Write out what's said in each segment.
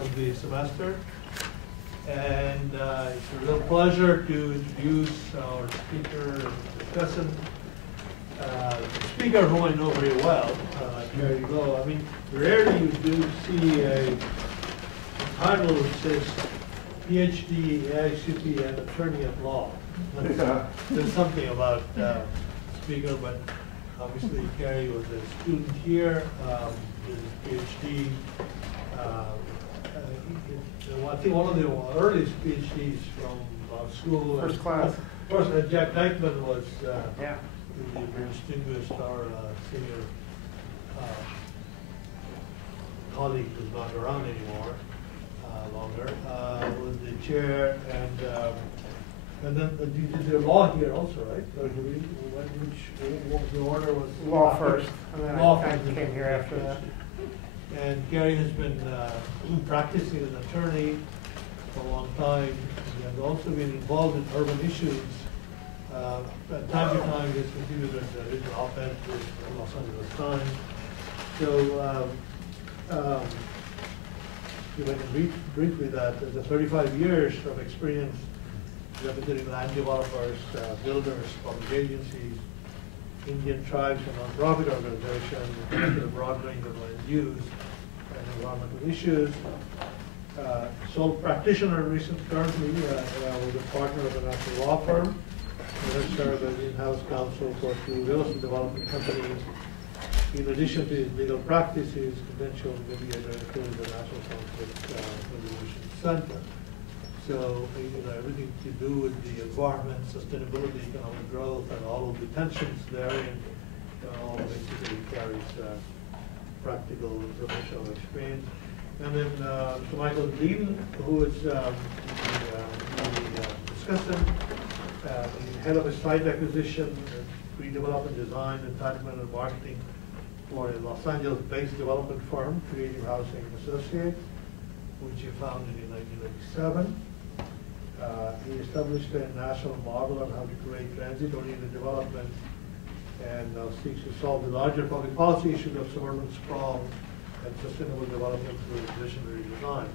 of the semester. And it's a real pleasure to introduce our speaker and discussant. The speaker whom I know very well, Gary Lowe. I mean, rarely you do see a title which says PhD, AICP, and attorney at law. There's something about speaker, but obviously Gary was a student here, did his PhD. I think one of the earliest PhDs from school. First class. First, Jack Dykeman was yeah. very distinguished, our senior colleague who's not around anymore longer, was the chair, and then you did the law here also, right? What was the order? Was law first, and then law I came here after that. And Gary has been practicing as an attorney for a long time. He has also been involved in urban issues. From time to time, he has contributed to the original op-ed with the Los Angeles Times. So, you went briefly that there's 35 years of experience representing land developers, builders, public agencies, Indian tribes, and nonprofit organizations, with a broad range of land use and environmental issues. Sole practitioner currently was a partner of a national law firm. He has served as in-house counsel for two real estate development companies. In addition to his legal practice, he is credential mediator to the National Conflict Resolution Center. So, everything to do with the environment, sustainability, economic growth, and all of the tensions therein, all basically carries practical and professional experience. And then Mr. Michael Dean, who is the discussant, head of a site acquisition, redevelopment design, entitlement, and marketing for a Los Angeles-based development firm, Creative Housing Associates, which he founded in 1997. He established a national model on how to create transit-oriented development and now seeks to solve the larger public policy issues of suburban sprawl and sustainable development through visionary design.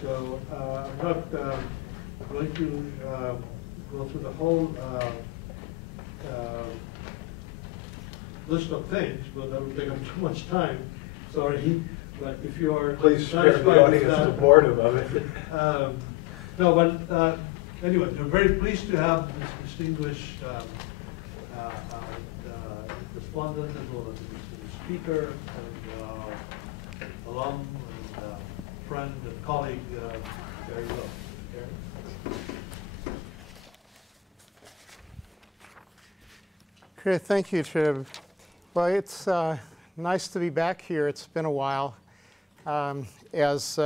So I'm not going to go through the whole list of things, but that would take up too much time. Sorry, but if you are please spare the audience the boredom of it. No, but anyway, we're very pleased to have this distinguished respondent as well as the speaker and alum and friend and colleague, Gary Lowe. Gary? Okay, thank you, Trib. Well, it's nice to be back here. It's been a while. As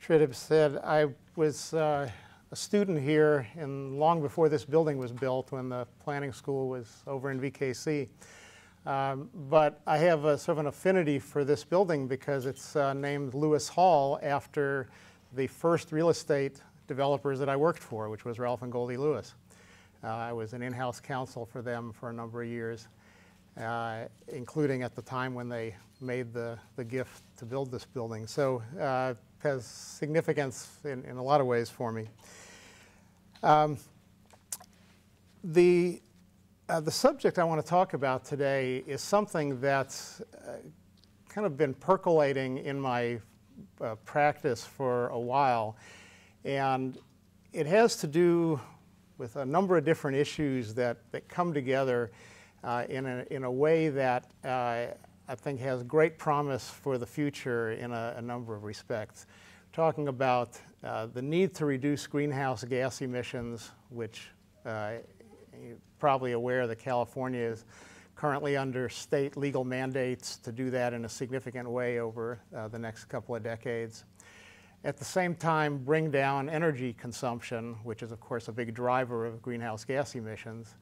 Trib said, I was a student here long before this building was built, when the planning school was over in VKC. But I have a sort of an affinity for this building because it's named Lewis Hall after the first real estate developers that I worked for, which was Ralph and Goldie Lewis. I was an in-house counsel for them for a number of years, including at the time when they made the gift to build this building. So it has significance in a lot of ways for me. The subject I want to talk about today is something that's kind of been percolating in my practice for a while, and it has to do with a number of different issues that come together in a way that I think has great promise for the future in a number of respects. Talking about the need to reduce greenhouse gas emissions, which you're probably aware that California is currently under state legal mandates to do that in a significant way over the next couple of decades. At the same time, bring down energy consumption, which is, of course, a big driver of greenhouse gas emissions.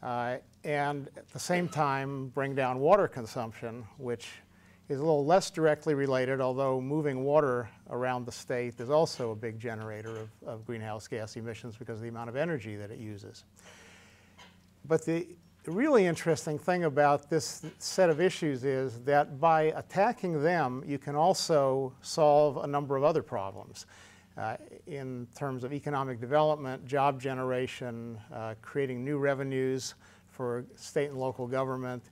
And at the same time, bring down water consumption, which is a little less directly related, although moving water around the state is also a big generator of greenhouse gas emissions because of the amount of energy that it uses. But the the really interesting thing about this set of issues is that by attacking them, you can also solve a number of other problems in terms of economic development, job generation, creating new revenues for state and local government.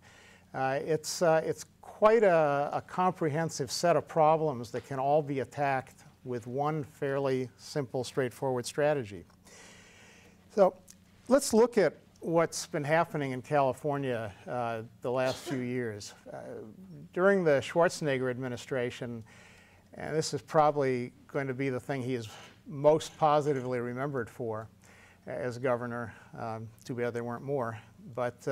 It's quite a comprehensive set of problems that can all be attacked with one fairly simple, straightforward strategy. So let's look at what's been happening in California the last few years. During the Schwarzenegger administration, and this is probably going to be the thing he is most positively remembered for as governor. Too bad there weren't more. But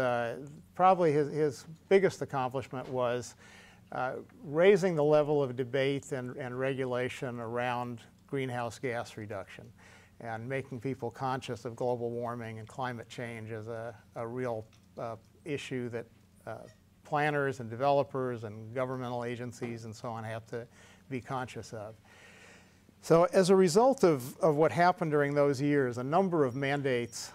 probably his biggest accomplishment was raising the level of debate and regulation around greenhouse gas reduction and making people conscious of global warming and climate change as a real issue that planners and developers and governmental agencies and so on have to be conscious of. So as a result of what happened during those years, a number of mandates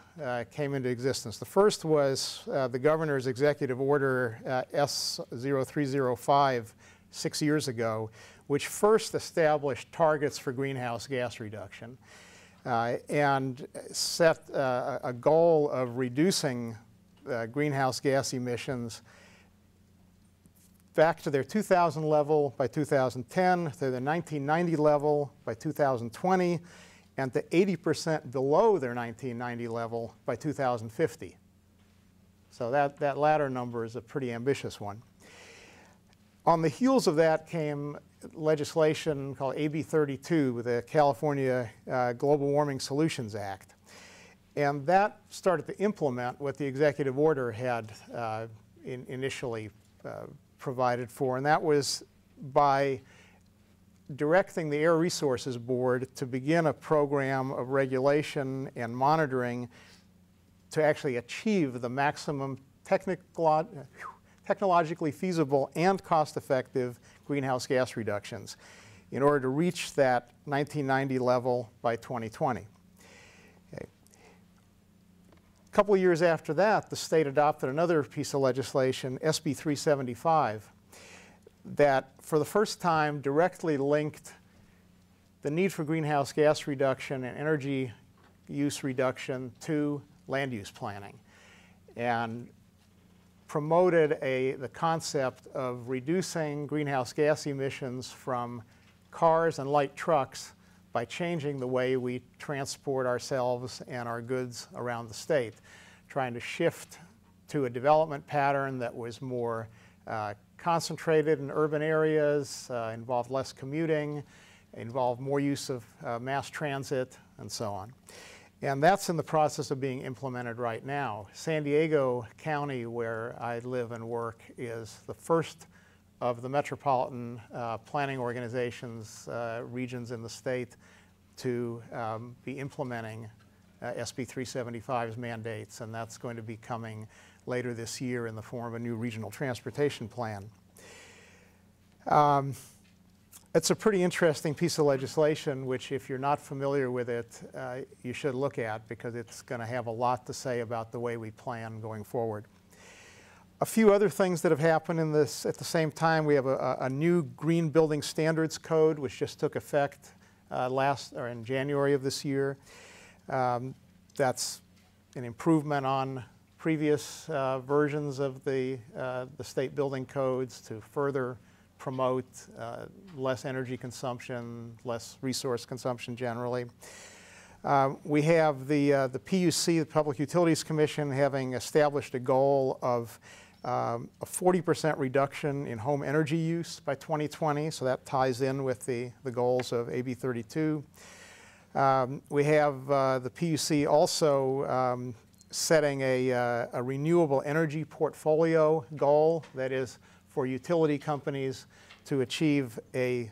came into existence. The first was the governor's executive order S0305 6 years ago, which first established targets for greenhouse gas reduction and set a goal of reducing greenhouse gas emissions back to their 2000 level by 2010, to their 1990 level by 2020, and to 80% below their 1990 level by 2050. So that latter number is a pretty ambitious one. On the heels of that came legislation called AB 32, the California Global Warming Solutions Act. And that started to implement what the executive order had initially provided for, and that was by directing the Air Resources Board to begin a program of regulation and monitoring to actually achieve the maximum technologically feasible and cost-effective greenhouse gas reductions in order to reach that 1990 level by 2020. Okay. A couple of years after that, the state adopted another piece of legislation, SB 375, that for the first time directly linked the need for greenhouse gas reduction and energy use reduction to land use planning, and promoted the concept of reducing greenhouse gas emissions from cars and light trucks by changing the way we transport ourselves and our goods around the state, trying to shift to a development pattern that was more concentrated in urban areas, involved less commuting, involved more use of mass transit, and so on. And that's in the process of being implemented right now. San Diego County, where I live and work, is the first of the metropolitan planning organizations, regions in the state, to be implementing SB 375's mandates, and that's going to be coming later this year in the form of a new regional transportation plan. It's a pretty interesting piece of legislation, which if you're not familiar with it, you should look at, because it's going to have a lot to say about the way we plan going forward. A few other things that have happened in this at the same time. We have a new Green Building Standards Code, which just took effect in January of this year. That's an improvement on previous versions of the state building codes to further promote less energy consumption, less resource consumption generally. We have the PUC, the Public Utilities Commission, having established a goal of a 40% reduction in home energy use by 2020, so that ties in with the goals of AB 32. We have the PUC also setting a renewable energy portfolio goal, that is for utility companies to achieve a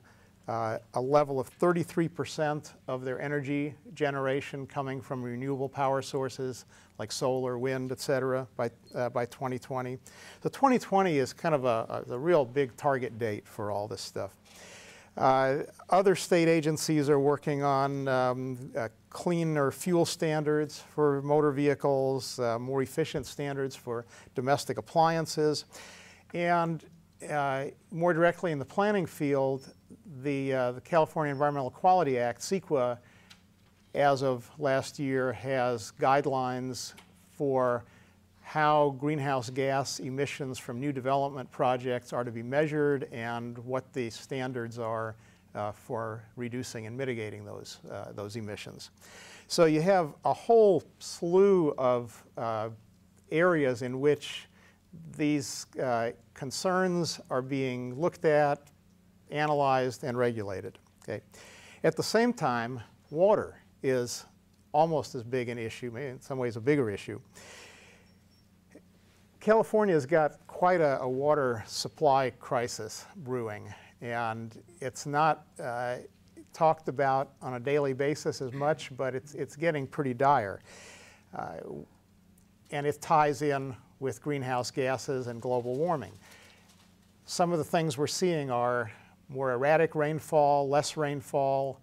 level of 33% of their energy generation coming from renewable power sources like solar, wind, et cetera, by 2020. So 2020 is kind of a real big target date for all this stuff. Other state agencies are working on cleaner fuel standards for motor vehicles, more efficient standards for domestic appliances. And more directly in the planning field, the California Environmental Quality Act, CEQA, as of last year, has guidelines for how greenhouse gas emissions from new development projects are to be measured and what the standards are for reducing and mitigating those emissions. So you have a whole slew of areas in which these concerns are being looked at, analyzed, and regulated. Okay. At the same time, water is almost as big an issue, maybe in some ways a bigger issue. California's got quite a water supply crisis brewing, and it's not talked about on a daily basis as much, but it's getting pretty dire. And it ties in with greenhouse gases and global warming. Some of the things we're seeing are more erratic rainfall, less rainfall,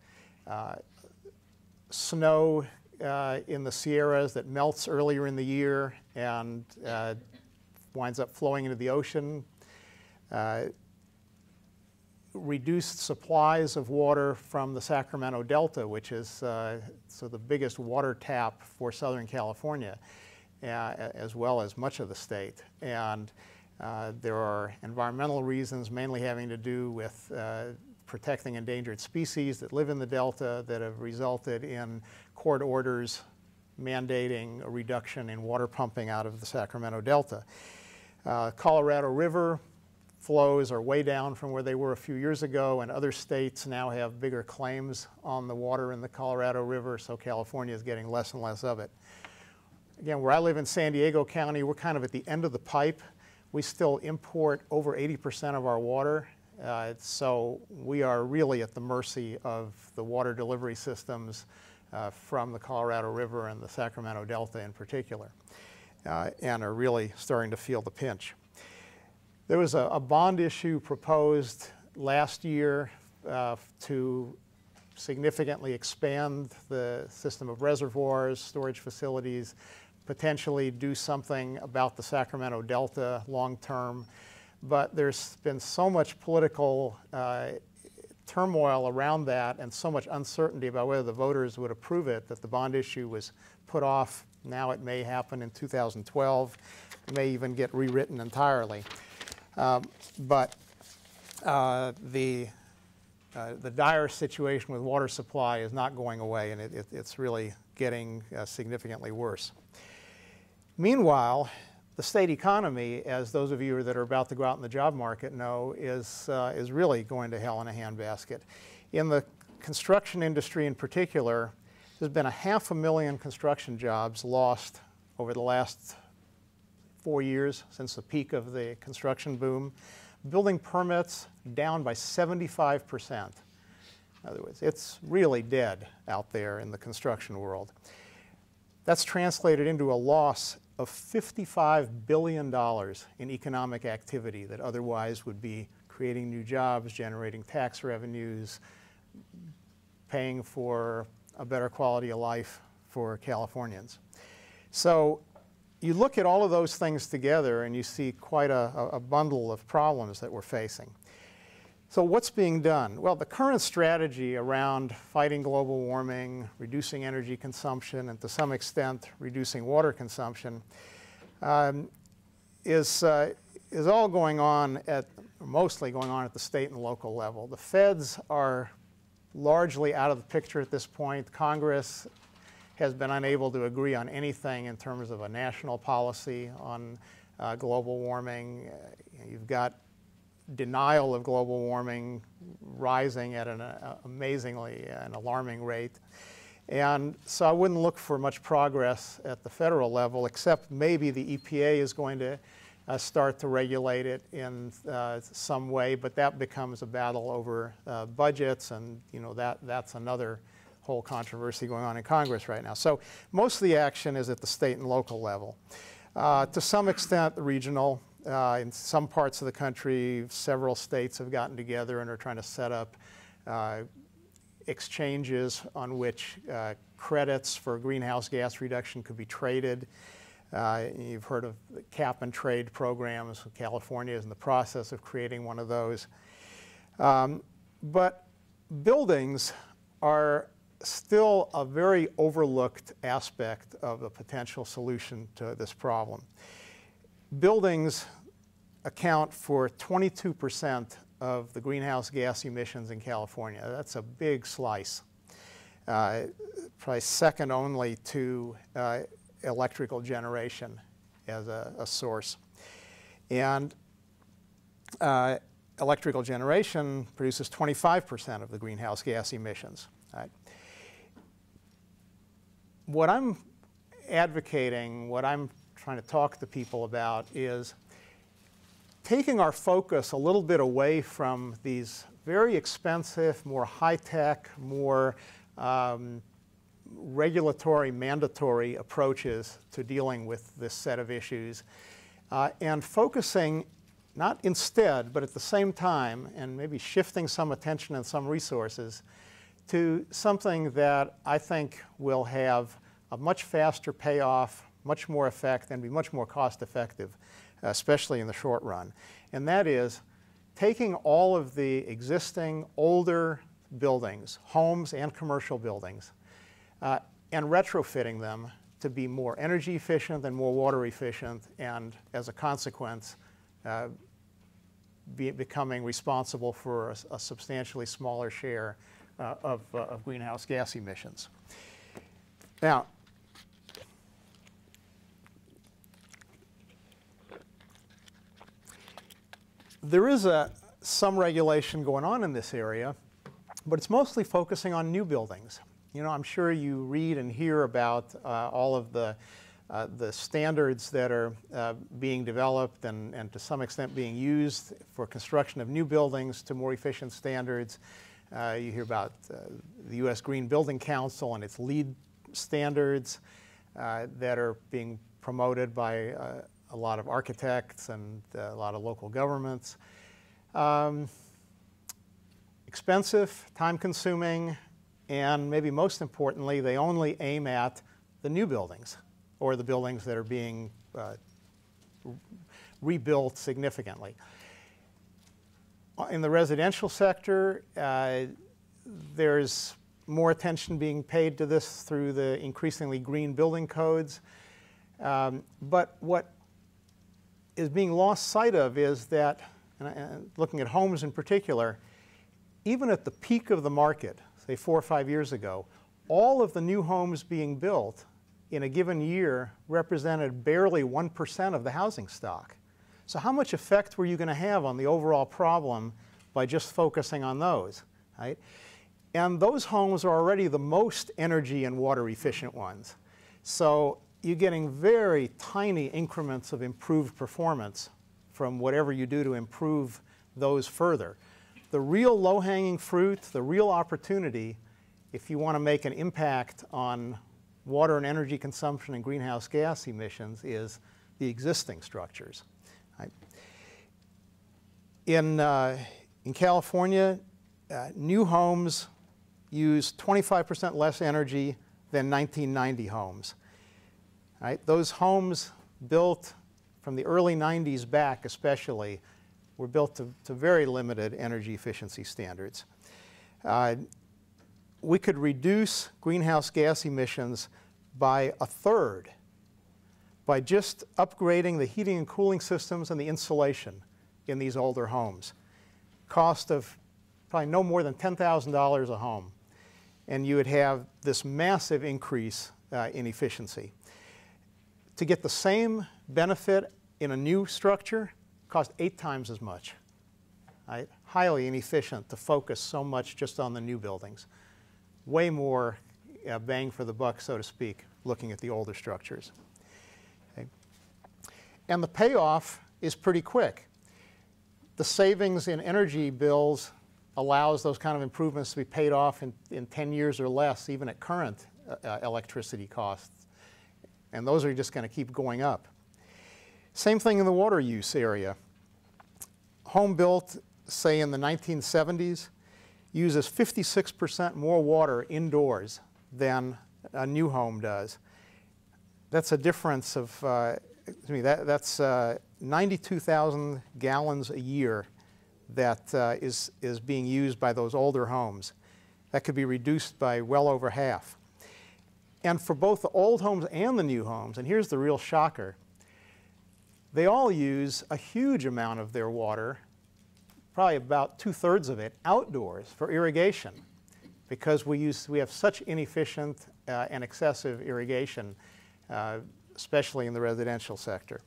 snow in the Sierras that melts earlier in the year and winds up flowing into the ocean, reduced supplies of water from the Sacramento Delta, which is so the biggest water tap for Southern California, as well as much of the state. And there are environmental reasons, mainly having to do with protecting endangered species that live in the Delta, that have resulted in court orders mandating a reduction in water pumping out of the Sacramento Delta. Colorado River flows are way down from where they were a few years ago, and other states now have bigger claims on the water in the Colorado River, so California is getting less and less of it. Again, where I live in San Diego County, we're kind of at the end of the pipe. We still import over 80% of our water, so we are really at the mercy of the water delivery systems from the Colorado River and the Sacramento Delta in particular, and are really starting to feel the pinch. There was a bond issue proposed last year to significantly expand the system of reservoirs, storage facilities, potentially do something about the Sacramento Delta long term. But there's been so much political turmoil around that and so much uncertainty about whether the voters would approve it that the bond issue was put off. Now it may happen in 2012. It may even get rewritten entirely. But the dire situation with water supply is not going away, and it's really getting significantly worse. Meanwhile, the state economy, as those of you that are about to go out in the job market know, is really going to hell in a handbasket. In the construction industry in particular, there's been 500,000 construction jobs lost over the last 4 years since the peak of the construction boom. Building permits down by 75%. In other words, it's really dead out there in the construction world. That's translated into a loss of $55 billion in economic activity that otherwise would be creating new jobs, generating tax revenues, paying for a better quality of life for Californians. So you look at all of those things together and you see quite a bundle of problems that we're facing. So what's being done? Well, the current strategy around fighting global warming, reducing energy consumption, and to some extent reducing water consumption is all going on mostly going on at the state and local level. The feds are largely out of the picture at this point. Congress has been unable to agree on anything in terms of a national policy on global warming. You've got denial of global warming rising at an amazingly and alarming rate. And so I wouldn't look for much progress at the federal level, except maybe the EPA is going to start to regulate it in some way, but that becomes a battle over budgets, and that's another whole controversy going on in Congress right now. So most of the action is at the state and local level. To some extent, regional. In some parts of the country, several states have gotten together and are trying to set up exchanges on which credits for greenhouse gas reduction could be traded. You've heard of the cap and trade programs. California is in the process of creating one of those. But buildings are still a very overlooked aspect of the potential solution to this problem. Buildings account for 22% of the greenhouse gas emissions in California. That's a big slice, probably second only to electrical generation as a source. And electrical generation produces 25% of the greenhouse gas emissions. Right? What I'm advocating, what I'm trying to talk to people about is taking our focus a little bit away from these very expensive, more high-tech, more regulatory, mandatory approaches to dealing with this set of issues, and focusing not instead, but at the same time, and maybe shifting some attention and some resources to something that I think will have a much faster payoff, much more effect, and be much more cost-effective, especially in the short run. And that is taking all of the existing older buildings, homes and commercial buildings, and retrofitting them to be more energy efficient and more water efficient, and as a consequence, becoming responsible for a substantially smaller share of greenhouse gas emissions. Now, there is some regulation going on in this area, but it's mostly focusing on new buildings. You know, I'm sure you read and hear about all of the standards that are being developed and to some extent being used for construction of new buildings to more efficient standards. You hear about the U.S. Green Building Council and its LEED standards that are being promoted by a lot of architects and a lot of local governments. Expensive, time-consuming, and maybe most importantly, they only aim at the new buildings or the buildings that are being rebuilt significantly. In the residential sector, there's more attention being paid to this through the increasingly green building codes. But what is being lost sight of is that, and looking at homes in particular, even at the peak of the market, say 4 or 5 years ago, all of the new homes being built in a given year represented barely 1% of the housing stock. So how much effect were you going to have on the overall problem by just focusing on those, right? And those homes are already the most energy and water efficient ones. So you're getting very tiny increments of improved performance from whatever you do to improve those further. The real low-hanging fruit, the real opportunity, if you want to make an impact on water and energy consumption and greenhouse gas emissions, is the existing structures. Right? In California, new homes use 25% less energy than 1990 homes. Right? Those homes built from the early 90s back especially were built to very limited energy efficiency standards. We could reduce greenhouse gas emissions by 1/3 by just upgrading the heating and cooling systems and the insulation in these older homes. Cost of probably no more than $10,000 a home. And you would have this massive increase in efficiency. To get the same benefit in a new structure, cost 8 times as much. Right? Highly inefficient to focus so much just on the new buildings. Way more bang for the buck, so to speak, looking at the older structures. Okay. And the payoff is pretty quick. The savings in energy bills allows those kind of improvements to be paid off in 10 years or less, even at current electricity costs. And those are just going to keep going up. Same thing in the water use area. Home built, say, in the 1970s, uses 56% more water indoors than a new home does. That's a difference of, that's 92,000 gallons a year that is being used by those older homes. That could be reduced by well over half. And for both the old homes and the new homes, and here's the real shocker, they all use a huge amount of their water, probably about 2/3 of it, outdoors for irrigation, because we have such inefficient and excessive irrigation, especially in the residential sector.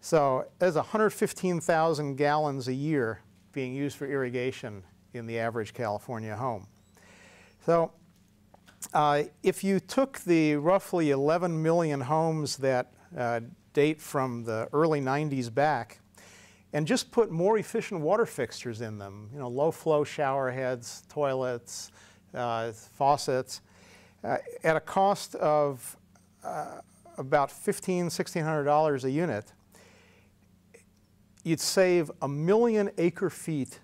So there's 115,000 gallons a year being used for irrigation in the average California home. So if you took the roughly 11 million homes that date from the early 90s back and just put more efficient water fixtures in them, low flow shower heads, toilets, faucets, at a cost of about $1,600 a unit, you'd save 1 million acre feet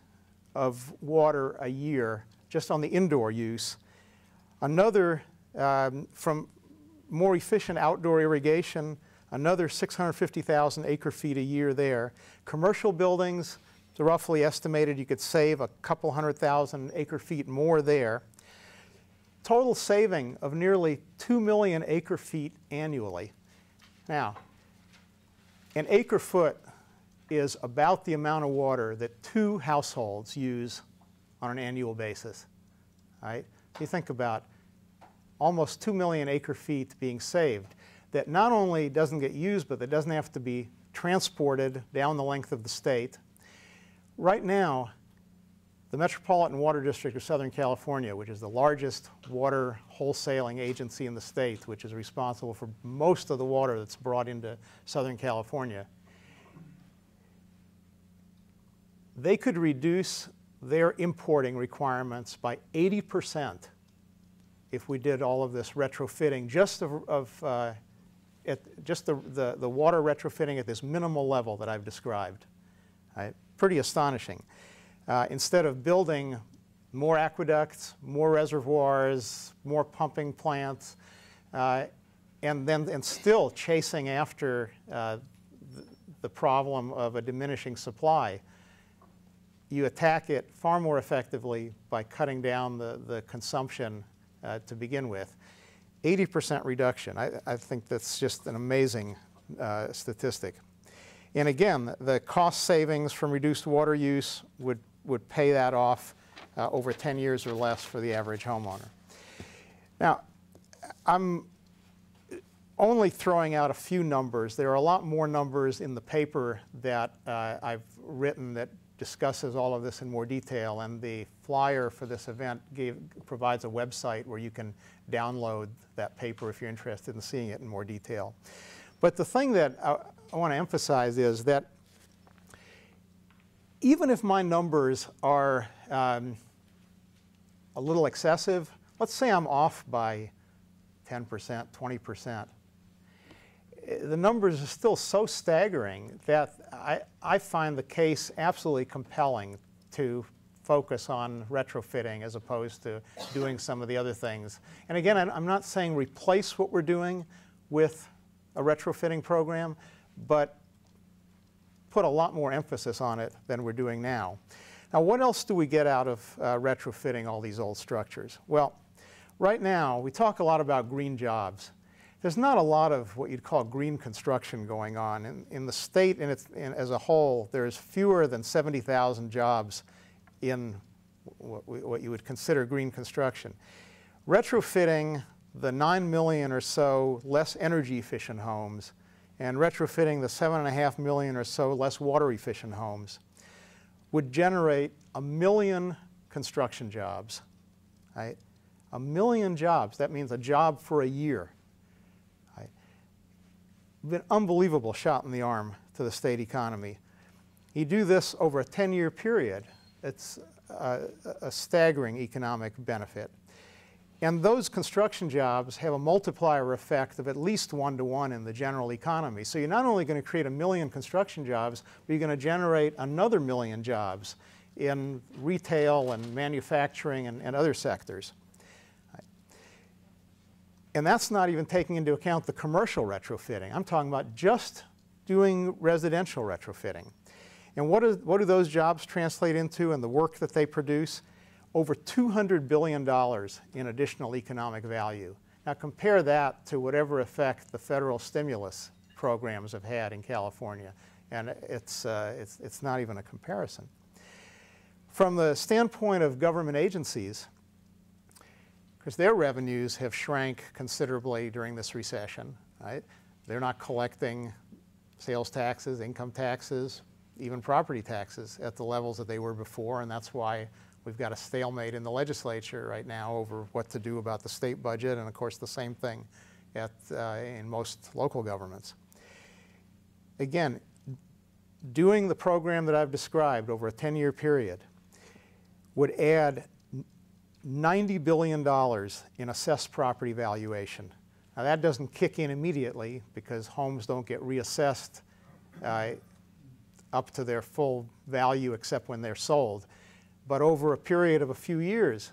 of water a year just on the indoor use. Another, from more efficient outdoor irrigation, another 650,000 acre feet a year there. Commercial buildings, it's roughly estimated you could save a couple 100,000 acre feet more there. Total saving of nearly 2 million acre feet annually. Now, an acre foot is about the amount of water that 2 households use on an annual basis. Right? You think about almost 2 million acre feet being saved that not only doesn't get used, but that doesn't have to be transported down the length of the state. Right now, the Metropolitan Water District of Southern California, which is the largest water wholesaling agency in the state, which is responsible for most of the water that's brought into Southern California, they could reduce their importing requirements by 80% if we did all of this retrofitting, just the water retrofitting at this minimal level that I've described. Right? Pretty astonishing. Instead of building more aqueducts, more reservoirs, more pumping plants, and still chasing after the problem of a diminishing supply, you attack it far more effectively by cutting down the consumption to begin with. 80% reduction. I think that's just an amazing statistic. And again, the cost savings from reduced water use would pay that off over 10 years or less for the average homeowner. Now, I'm only throwing out a few numbers. There are a lot more numbers in the paper that I've written that discusses all of this in more detail, and the flyer for this event provides a website where you can download that paper if you're interested in seeing it in more detail. But the thing that I want to emphasize is that even if my numbers are a little excessive, let's say I'm off by 10%, 20%, the numbers are still so staggering that I find the case absolutely compelling to focus on retrofitting as opposed to doing some of the other things. And again, I'm not saying replace what we're doing with a retrofitting program, but put a lot more emphasis on it than we're doing now. Now, what else do we get out of retrofitting all these old structures? Well, right now, we talk a lot about green jobs. There's not a lot of what you'd call green construction going on. In the state as a whole, there's fewer than 70,000 jobs in what you would consider green construction. Retrofitting the 9 million or so less energy efficient homes and retrofitting the 7.5 million or so less water efficient homes would generate 1 million construction jobs. Right? 1 million jobs. That means a job for a year. An unbelievable shot in the arm to the state economy. You do this over a 10-year period, it's a staggering economic benefit. And those construction jobs have a multiplier effect of at least 1-to-1 in the general economy. So you're not only going to create 1 million construction jobs, but you're going to generate another 1 million jobs in retail and manufacturing and other sectors. And that's not even taking into account the commercial retrofitting. I'm talking about just doing residential retrofitting. And what do those jobs translate into and the work that they produce? Over $200 billion in additional economic value. Now compare that to whatever effect the federal stimulus programs have had in California, and it's not even a comparison. From the standpoint of government agencies, because their revenues have shrank considerably during this recession, right? They're not collecting sales taxes, income taxes, even property taxes at the levels that they were before, and that's why we've got a stalemate in the legislature right now over what to do about the state budget, and of course the same thing in most local governments. Again, doing the program that I've described over a 10-year period would add $90 billion in assessed property valuation. Now that doesn't kick in immediately because homes don't get reassessed up to their full value except when they're sold. But over a period of a few years,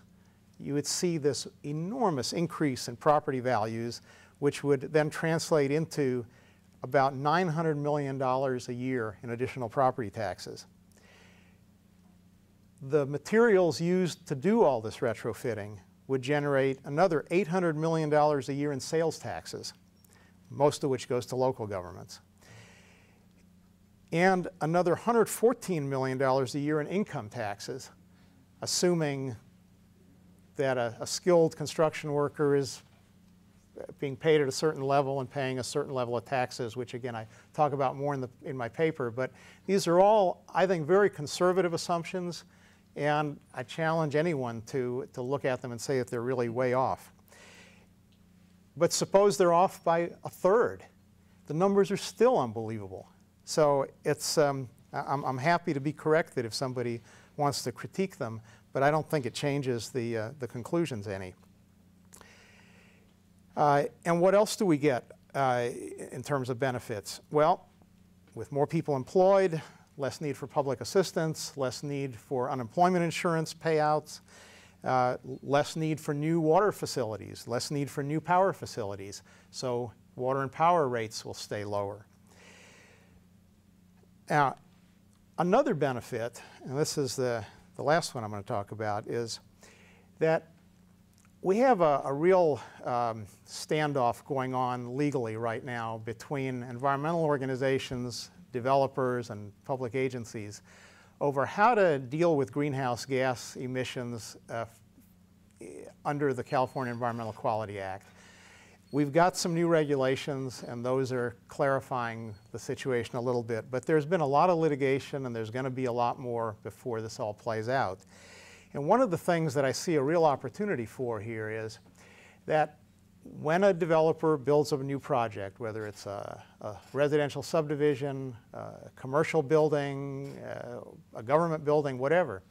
you would see this enormous increase in property values, which would then translate into about $900 million a year in additional property taxes. The materials used to do all this retrofitting would generate another $800 million a year in sales taxes, most of which goes to local governments, and another $114 million a year in income taxes, assuming that a skilled construction worker is being paid at a certain level and paying a certain level of taxes, which again I talk about more in my paper. But these are all, I think, very conservative assumptions, and I challenge anyone to look at them and say that they're really way off. But suppose they're off by a third. The numbers are still unbelievable. So it's, I'm happy to be corrected if somebody wants to critique them, but I don't think it changes the conclusions any. And what else do we get in terms of benefits? Well, with more people employed, less need for public assistance, less need for unemployment insurance payouts, less need for new water facilities, less need for new power facilities. So water and power rates will stay lower. Now, another benefit, and this is the last one I'm going to talk about, is that we have a real standoff going on legally right now between environmental organizations, developers, and public agencies over how to deal with greenhouse gas emissions under the California Environmental Quality Act. We've got some new regulations, and those are clarifying the situation a little bit, but there's been a lot of litigation, and there's going to be a lot more before this all plays out. And one of the things that I see a real opportunity for here is that when a developer builds a new project, whether it's a residential subdivision, a commercial building, a government building, whatever,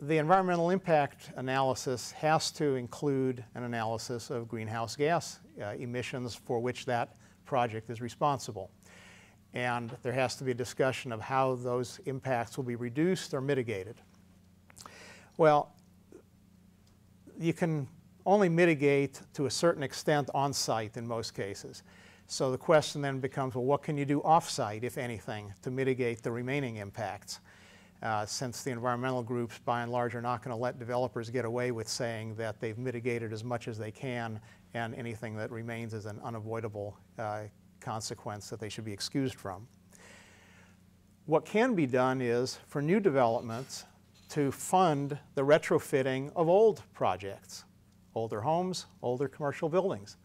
the environmental impact analysis has to include an analysis of greenhouse gas emissions for which that project is responsible. And there has to be a discussion of how those impacts will be reduced or mitigated. Well, you can only mitigate to a certain extent on-site in most cases. So the question then becomes, well, what can you do off-site, if anything, to mitigate the remaining impacts? Since the environmental groups, by and large, are not going to let developers get away with saying that they've mitigated as much as they can, and anything that remains is an unavoidable consequence that they should be excused from. What can be done is, for new developments, to fund the retrofitting of old projects, older homes, older commercial buildings,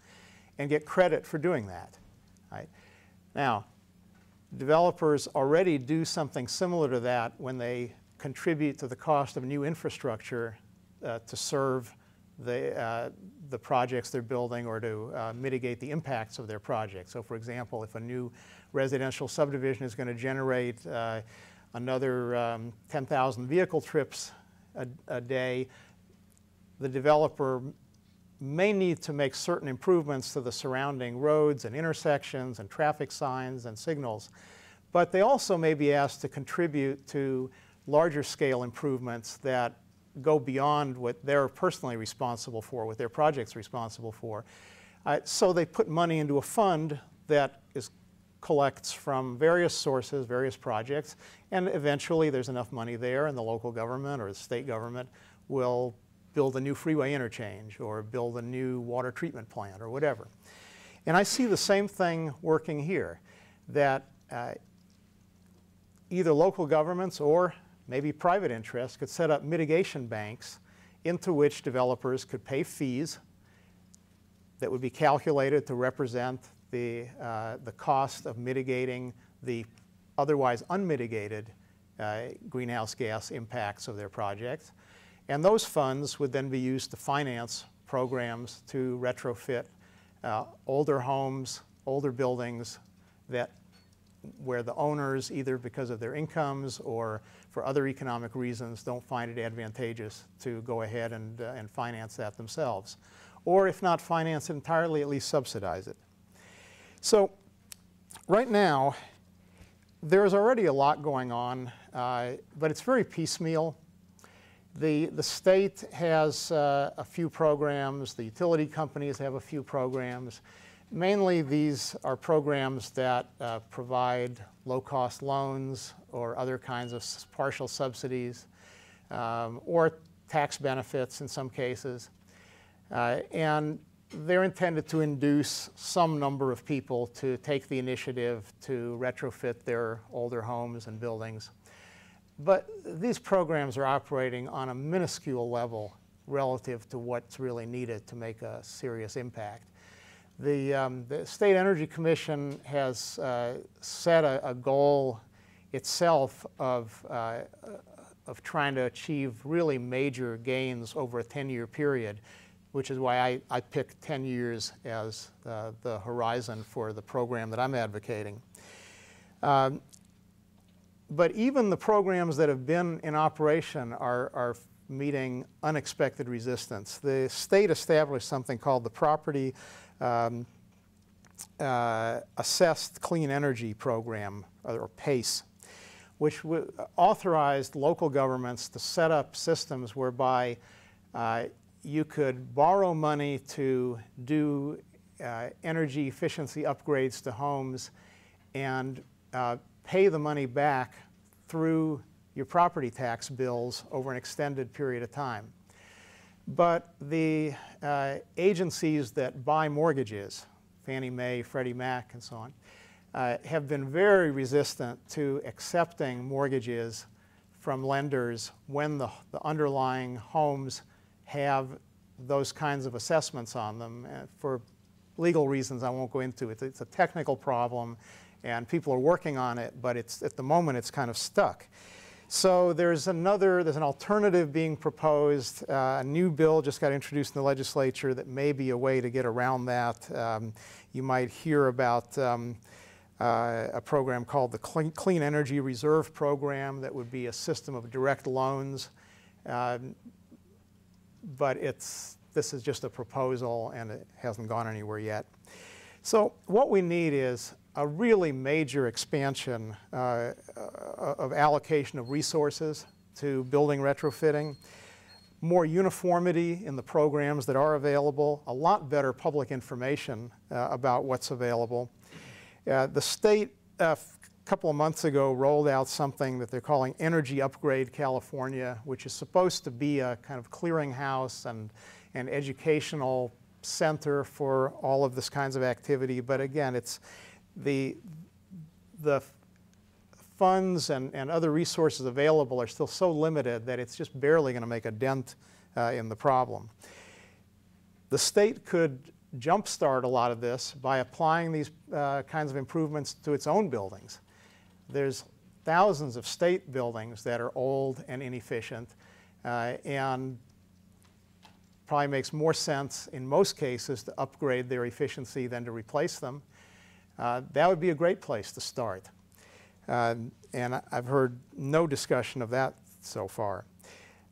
and get credit for doing that. Right? Now, developers already do something similar to that when they contribute to the cost of new infrastructure to serve the projects they're building or to mitigate the impacts of their project. So for example, if a new residential subdivision is going to generate another 10,000 vehicle trips a day, the developer may need to make certain improvements to the surrounding roads and intersections and traffic signs and signals, but they also may be asked to contribute to larger scale improvements that go beyond what they're personally responsible for, what their project's responsible for. So they put money into a fund that collects from various sources, various projects, and eventually there's enough money there and the local government or the state government will build a new freeway interchange or build a new water treatment plant or whatever. And I see the same thing working here, that either local governments or maybe private interests could set up mitigation banks into which developers could pay fees that would be calculated to represent the cost of mitigating the otherwise unmitigated greenhouse gas impacts of their projects. And those funds would then be used to finance programs to retrofit older homes, older buildings where the owners, either because of their incomes or for other economic reasons, don't find it advantageous to go ahead and finance that themselves. Or if not finance it entirely, at least subsidize it. So right now, there's already a lot going on, but it's very piecemeal. The state has a few programs, the utility companies have a few programs. Mainly these are programs that provide low-cost loans or other kinds of partial subsidies or tax benefits in some cases. And they're intended to induce some number of people to take the initiative to retrofit their older homes and buildings. But these programs are operating on a minuscule level relative to what's really needed to make a serious impact. The State Energy Commission has set a goal itself of trying to achieve really major gains over a 10-year period, which is why I picked 10 years as the horizon for the program that I'm advocating. But even the programs that have been in operation are meeting unexpected resistance. The state established something called the Property Assessed Clean Energy Program, or PACE, which authorized local governments to set up systems whereby you could borrow money to do energy efficiency upgrades to homes and pay the money back through your property tax bills over an extended period of time. But the agencies that buy mortgages, Fannie Mae, Freddie Mac, and so on, have been very resistant to accepting mortgages from lenders when the underlying homes have those kinds of assessments on them. For legal reasons I won't go into it. It's a technical problem and people are working on it, but at the moment it's kind of stuck. So there's an alternative being proposed. A new bill just got introduced in the legislature that may be a way to get around that. You might hear about a program called the Clean Energy Reserve Program that would be a system of direct loans. But this is just a proposal and it hasn't gone anywhere yet. So what we need is a really major expansion of allocation of resources to building retrofitting, more uniformity in the programs that are available, a lot better public information about what's available. The state a couple of months ago rolled out something that they're calling Energy Upgrade California, which is supposed to be a kind of clearinghouse and an educational center for all of this kinds of activity. But again, it's the funds and other resources available are still so limited that it's just barely going to make a dent in the problem. The state could jumpstart a lot of this by applying these kinds of improvements to its own buildings. There's thousands of state buildings that are old and inefficient and probably makes more sense in most cases to upgrade their efficiency than to replace them. That would be a great place to start. And I've heard no discussion of that so far.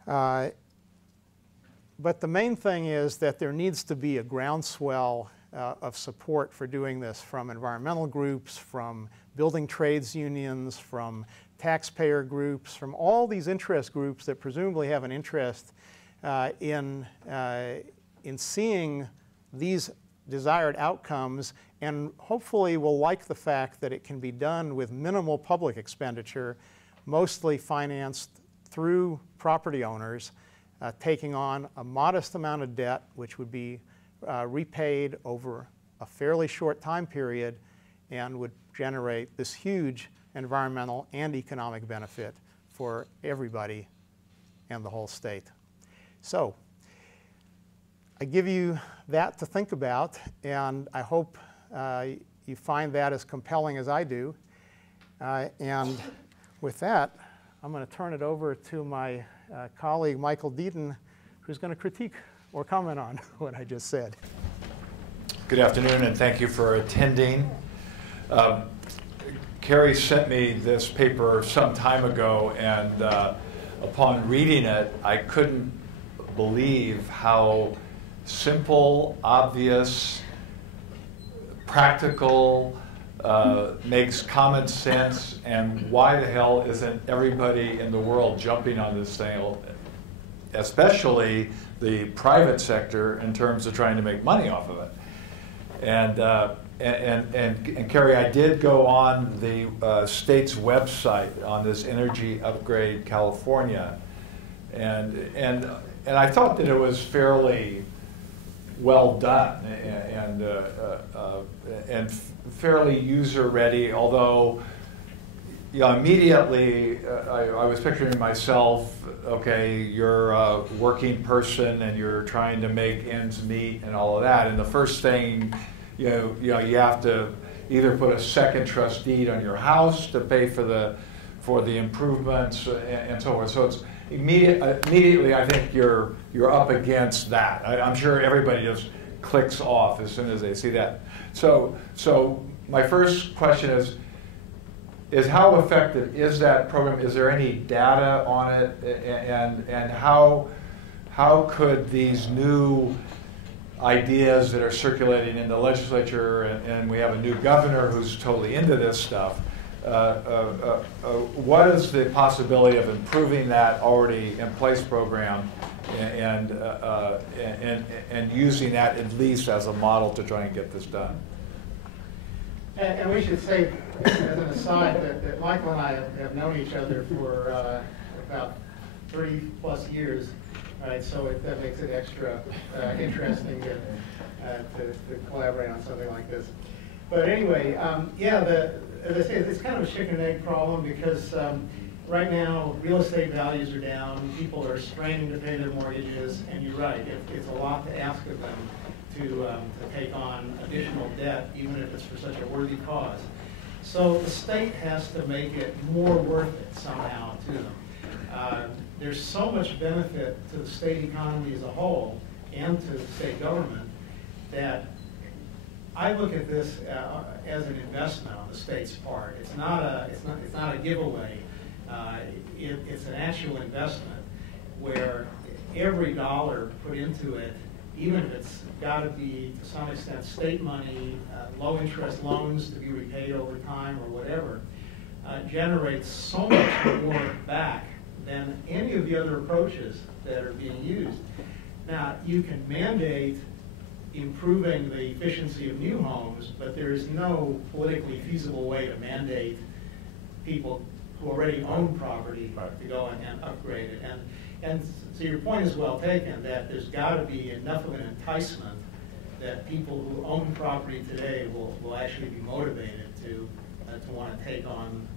But the main thing is that there needs to be a groundswell of support for doing this from environmental groups, from building trades unions, from taxpayer groups, from all these interest groups that presumably have an interest in seeing these desired outcomes, and hopefully will like the fact that it can be done with minimal public expenditure, mostly financed through property owners, taking on a modest amount of debt, which would be repaid over a fairly short time period and would generate this huge environmental and economic benefit for everybody and the whole state. So I give you that to think about, and I hope you find that as compelling as I do. And with that, I'm going to turn it over to my colleague Michael Deaton, who's going to critique or comment on what I just said. Good afternoon, and thank you for attending. Carrie sent me this paper some time ago, and upon reading it, I couldn't believe how simple, obvious, practical, makes common sense, and why the hell isn't everybody in the world jumping on this thing, especially the private sector, in terms of trying to make money off of it. And Carrie, I did go on the state's website on this Energy Upgrade California, and I thought that it was fairly well done and fairly user ready. Although, you know, immediately I was picturing myself. Okay, you're a working person and you're trying to make ends meet and all of that. And the first thing, you have to either put a second trust deed on your house to pay for the improvements and so forth. So it's immediately I think you're up against that. I'm sure everybody just clicks off as soon as they see that. So my first question is how effective is that program? Is there any data on it? And how could these new ideas that are circulating in the legislature, and we have a new governor who's totally into this stuff, what is the possibility of improving that already in place program and using that at least as a model to try and get this done? And we should say, as an aside, that Michael and I have known each other for about 30+ years, right? So that makes it extra interesting to collaborate on something like this. But anyway, yeah, as I say, it's kind of a chicken and egg problem, because right now real estate values are down, people are straining to pay their mortgages, and you're right, it's a lot to ask of them to take on additional debt, even if it's for such a worthy cause. So the state has to make it more worth it somehow to them. There's so much benefit to the state economy as a whole and to the state government that I look at this as an investment on the state's part. It's not a giveaway. It's an actual investment where every dollar put into it, even if it's got to be to some extent state money, low interest loans to be repaid over time or whatever, generates so much more back than any of the other approaches that are being used. Now, you can mandate improving the efficiency of new homes, but there is no politically feasible way to mandate people who already own property to go and upgrade it. And so your point is well taken, that there's got to be enough of an enticement that people who own property today will actually be motivated to want to take on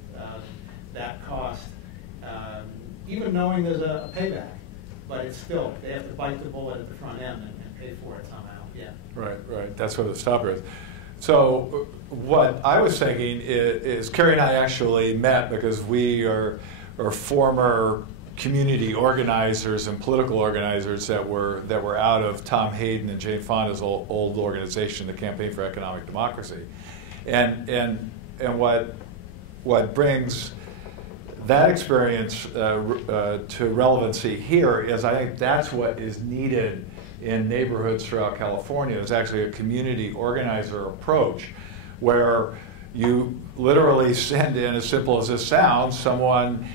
that cost, even knowing there's a payback. But it's still, they have to bite the bullet at the front end and pay for it somehow. Yeah. Right. That's what the stopper is. So what I was thinking is Carrie and I actually met because we are former community organizers and political organizers that were out of Tom Hayden and Jane Fonda's old organization, the Campaign for Economic Democracy, and what brings that experience to relevancy here is I think that's what is needed in neighborhoods throughout California. Is actually a community organizer approach where you literally send in, as simple as this sounds, someone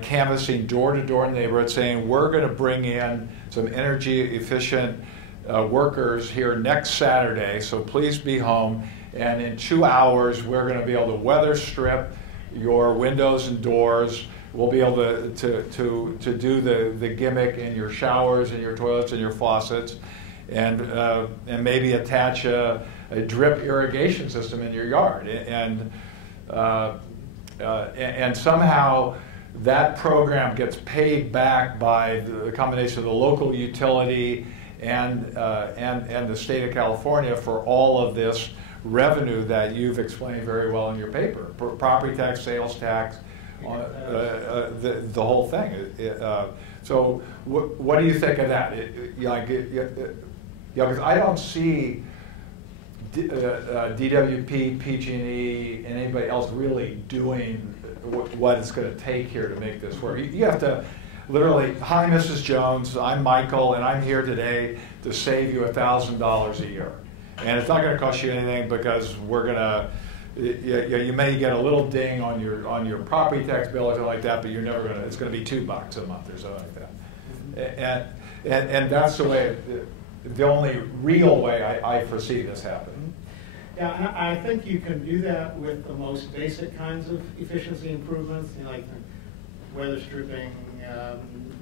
canvassing door to door in the neighborhood saying, we're going to bring in some energy efficient workers here next Saturday, so please be home. And in 2 hours, we're going to be able to weather strip your windows and doors. We'll be able to do the gimmick in your showers and your toilets and your faucets, and maybe attach a drip irrigation system in your yard. And somehow that program gets paid back by the combination of the local utility and the state of California for all of this revenue that you've explained very well in your paper. Property tax, sales tax, the whole thing. So what do you think of that? Because I don't see DWP, PG&E, and anybody else really doing what it's going to take here to make this work. You have to literally, hi, Mrs. Jones, I'm Michael, and I'm here today to save you $1,000 a year. And it's not going to cost you anything because we're going to, you may get a little ding on your property tax bill or something like that, but you're never going to, it's going to be $2 a month or something like that. And that's the way, the only real way I foresee this happening. Yeah, and I think you can do that with the most basic kinds of efficiency improvements, you know, like weather stripping,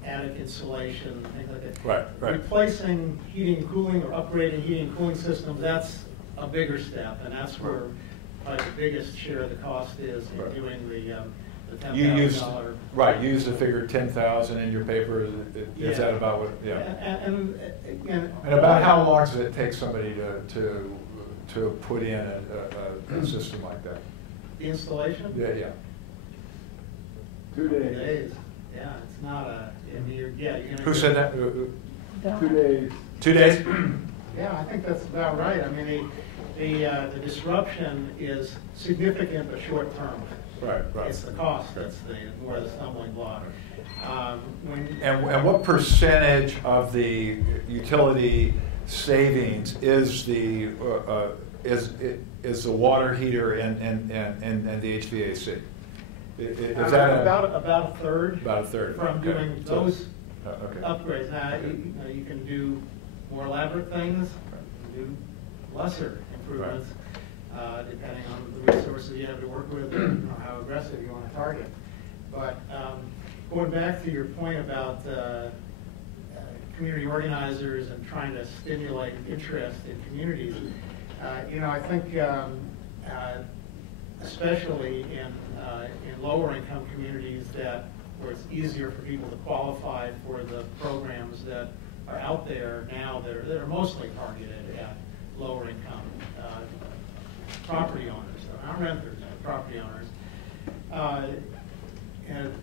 attic insulation, things like that. Right. Replacing heating and cooling or upgrading heating and cooling systems, that's a bigger step, and that's where probably the biggest share of the cost is in doing the $10,000. Right, you use the figure 10,000 in your paper. Is that about what? Yeah. And about how long does it take somebody to put in a system like that? The installation? Yeah. 2 days. 2 days. Yeah, it's not a. I mean, you're gonna. Who said that? 2 days. 2 days? Yeah, I think that's about right. I mean, the disruption is significant but short term. Right. It's the cost that's more the stumbling block. And what percentage of the utility savings is the water heater and the HVAC? Is that about a third? About a third. From doing those okay. upgrades. Now, you can do more elaborate things, you can do lesser improvements, depending on the resources you have to work with and how aggressive you want to target. But going back to your point about community organizers and trying to stimulate interest in communities, I think especially in lower income communities where it's easier for people to qualify for the programs that are out there now that are mostly targeted at lower income property owners, not renters, but property owners. And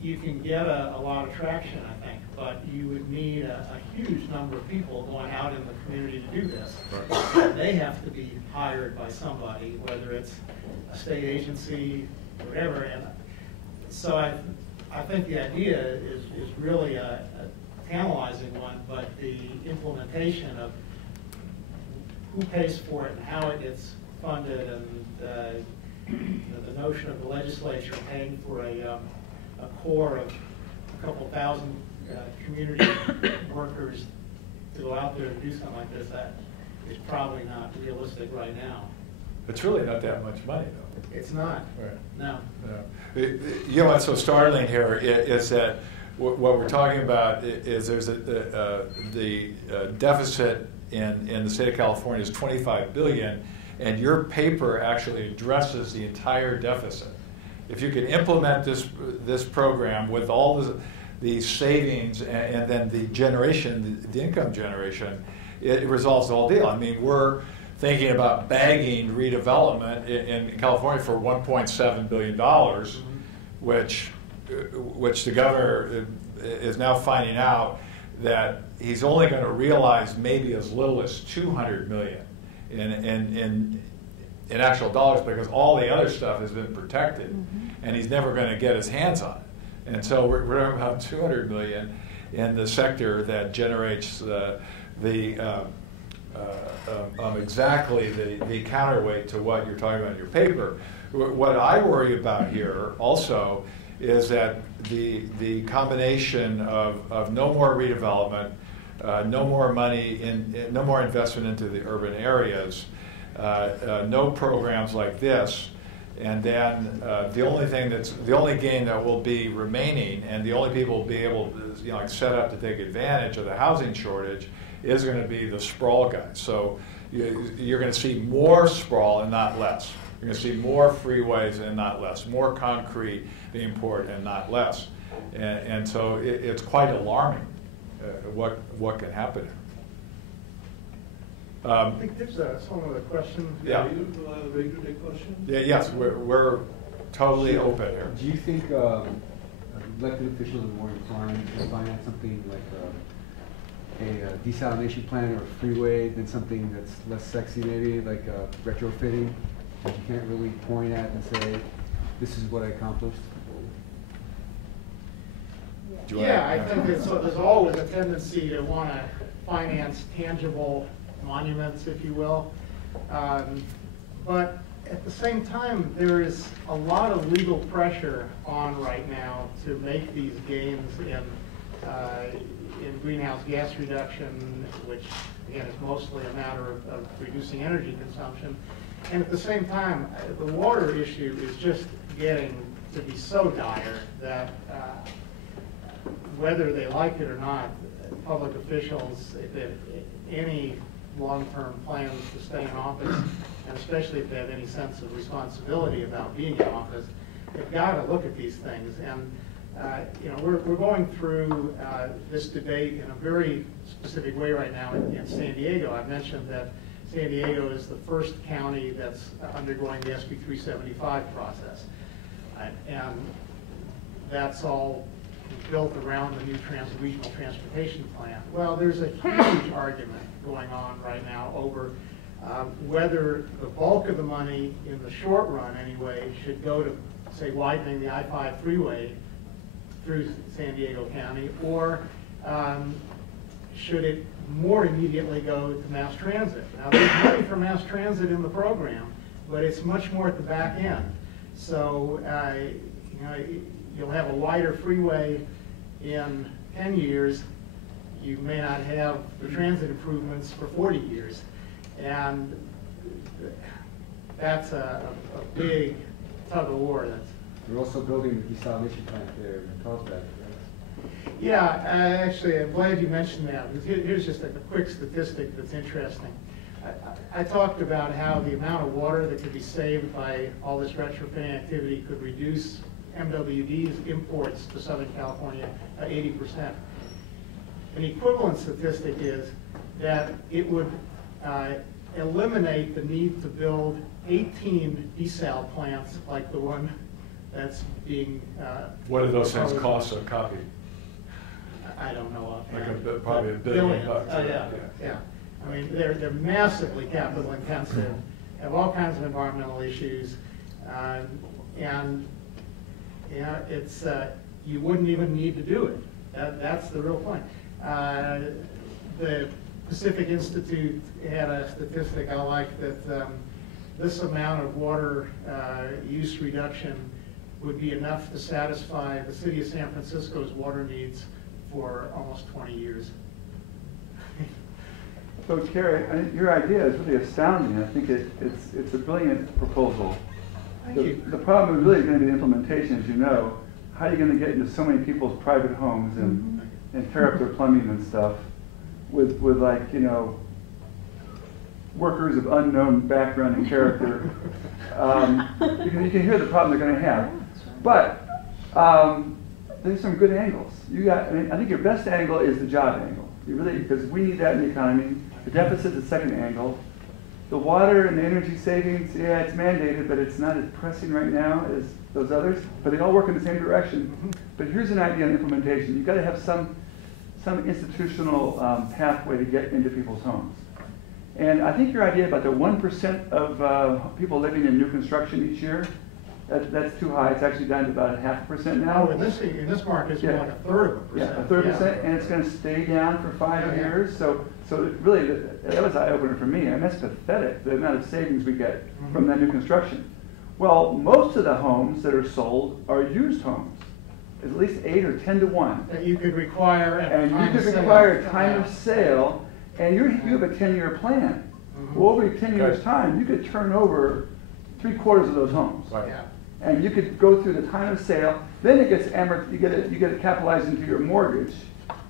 you can get a lot of traction, I think, but you would need a huge number of people going out in the community to do this. Right. They have to be hired by somebody, whether it's a state agency, whatever. And so I think the idea is really a tantalizing one, but the implementation of who pays for it and how it gets funded, and the notion of the legislature paying for a core of a couple thousand community workers to go out there and do something like this, that is probably not realistic right now. It's really not that much money, though. It's not. Right. No. You know what's so startling here is that what we're talking about is there's the deficit in the state of California is $25 billion, and your paper actually addresses the entire deficit. If you could implement this program with all the savings and then the generation, the income generation, it resolves the whole deal. I mean, we're thinking about bagging redevelopment in California for $1.7 billion, which the governor is now finding out that he's only going to realize maybe as little as $200 million in actual dollars, because all the other stuff has been protected, and he's never going to get his hands on it. And so we're about $200 million in the sector that generates the exactly the counterweight to what you're talking about in your paper. What I worry about here also is that the combination of no more redevelopment, no more money no more investment into the urban areas, no programs like this, and then the only game that will be remaining, and the only people will be able to like set up to take advantage of the housing shortage is going to be the sprawl guys. So you're going to see more sprawl and not less. You're going to see more freeways and not less, more concrete being poured and not less. And so it's quite alarming what can happen here. I think there's some other question. Yeah. Are you ready to take questions? Yeah, yes, we're totally open here. Do you think elected officials are more inclined to finance something like a desalination plant or a freeway than something that's less sexy, maybe like retrofitting, that you can't really point at and say, this is what I accomplished? Yeah, I think there's always a tendency to want to finance tangible monuments, if you will. But at the same time, there is a lot of legal pressure on right now to make these gains in greenhouse gas reduction, which again is mostly a matter of reducing energy consumption. And at the same time, the water issue is just getting to be so dire that whether they like it or not, public officials, any long-term plans to stay in office, and especially if they have any sense of responsibility about being in office, they've got to look at these things. And we're going through this debate in a very specific way right now in San Diego. I mentioned that San Diego is the first county that's undergoing the SB 375 process. And that's all built around the new regional transportation plan. Well, there's a huge argument going on right now over whether the bulk of the money in the short run anyway should go to, say, widening the I-5 freeway through San Diego County, or should it more immediately go to mass transit. Now, there's money for mass transit in the program, but it's much more at the back end. So, you'll have a wider freeway in 10 years. You may not have the transit improvements for 40 years. And that's a big tug of war. We're also building the desalination plant there in Carlsbad, right? Yeah, actually, I'm glad you mentioned that. Here's just a quick statistic that's interesting. I talked about how the amount of water that could be saved by all this retrofitting activity could reduce MWD's imports to Southern California 80%. An equivalent statistic is that it would eliminate the need to build 18 desal plants like the one that's being what do those things cost a copy? I don't know offhand. Like probably $1 billion bucks. Yeah. I mean, they're massively capital intensive, have all kinds of environmental issues, and it's you wouldn't even need to do it. That's the real point. The Pacific Institute had a statistic I like that this amount of water use reduction would be enough to satisfy the city of San Francisco's water needs for almost 20 years. So, Carrie, your idea is really astounding. I think it's a brilliant proposal. Thank you. The problem is really going to be the implementation, as you know. How are you going to get into so many people's private homes and tear up their plumbing and stuff with like, workers of unknown background and character? You can hear the problem they're going to have. But there's some good angles. I think your best angle is the job angle. Because we need that in the economy. The deficit is the second angle. The water and the energy savings, yeah, it's mandated, but it's not as pressing right now as those others. But they all work in the same direction. But here's an idea on implementation. You've got to have some institutional pathway to get into people's homes. And I think your idea about the 1% of people living in new construction each year, that's too high. It's actually down to about 0.5% now. Oh, in this market, it's more like 1/3 of a percent. Yeah, 1/3%, and it's going to stay down for 5 years. So So really, that was eye-opener for me. And that's pathetic, the amount of savings we get from that new construction. Well, most of the homes that are sold are used homes. At least 8 or 10 to 1. That you could require and you could require a time of sale, and you have a 10-year plan. Well, over 10 years' time, you could turn over 3/4 of those homes. Right. Yeah. And you could go through the time of sale, then it gets you get it capitalized into your mortgage.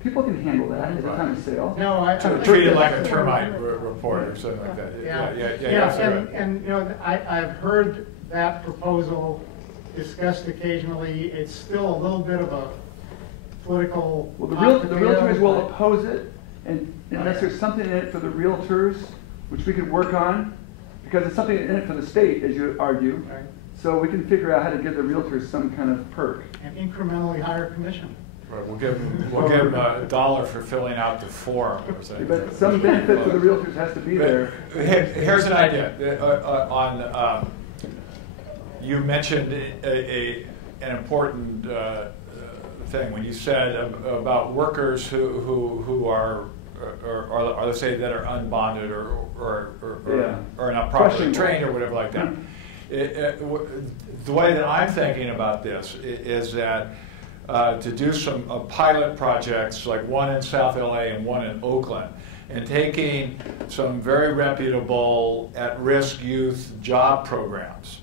People can handle that at the time of sale. No, I Treat it like a termite report or something like that. Yeah, and you know, I've heard that proposal discussed occasionally. It's still a little bit of a political. Well, the realtors will oppose it, and unless there's something in it for the realtors, which we could work on, because it's something in it for the state, as you argue. Right. So we can figure out how to give the realtors some kind of perk. And incrementally higher commission. Right, we'll give them $1 for filling out the form or something. But some benefit for the realtors has to be there. Here's an idea. You mentioned an important thing when you said about workers who are let's say that are unbonded or not properly trained or whatever like that. The way that I'm thinking about this is that to do some pilot projects, like one in South LA and one in Oakland, and taking some very reputable at-risk youth job programs.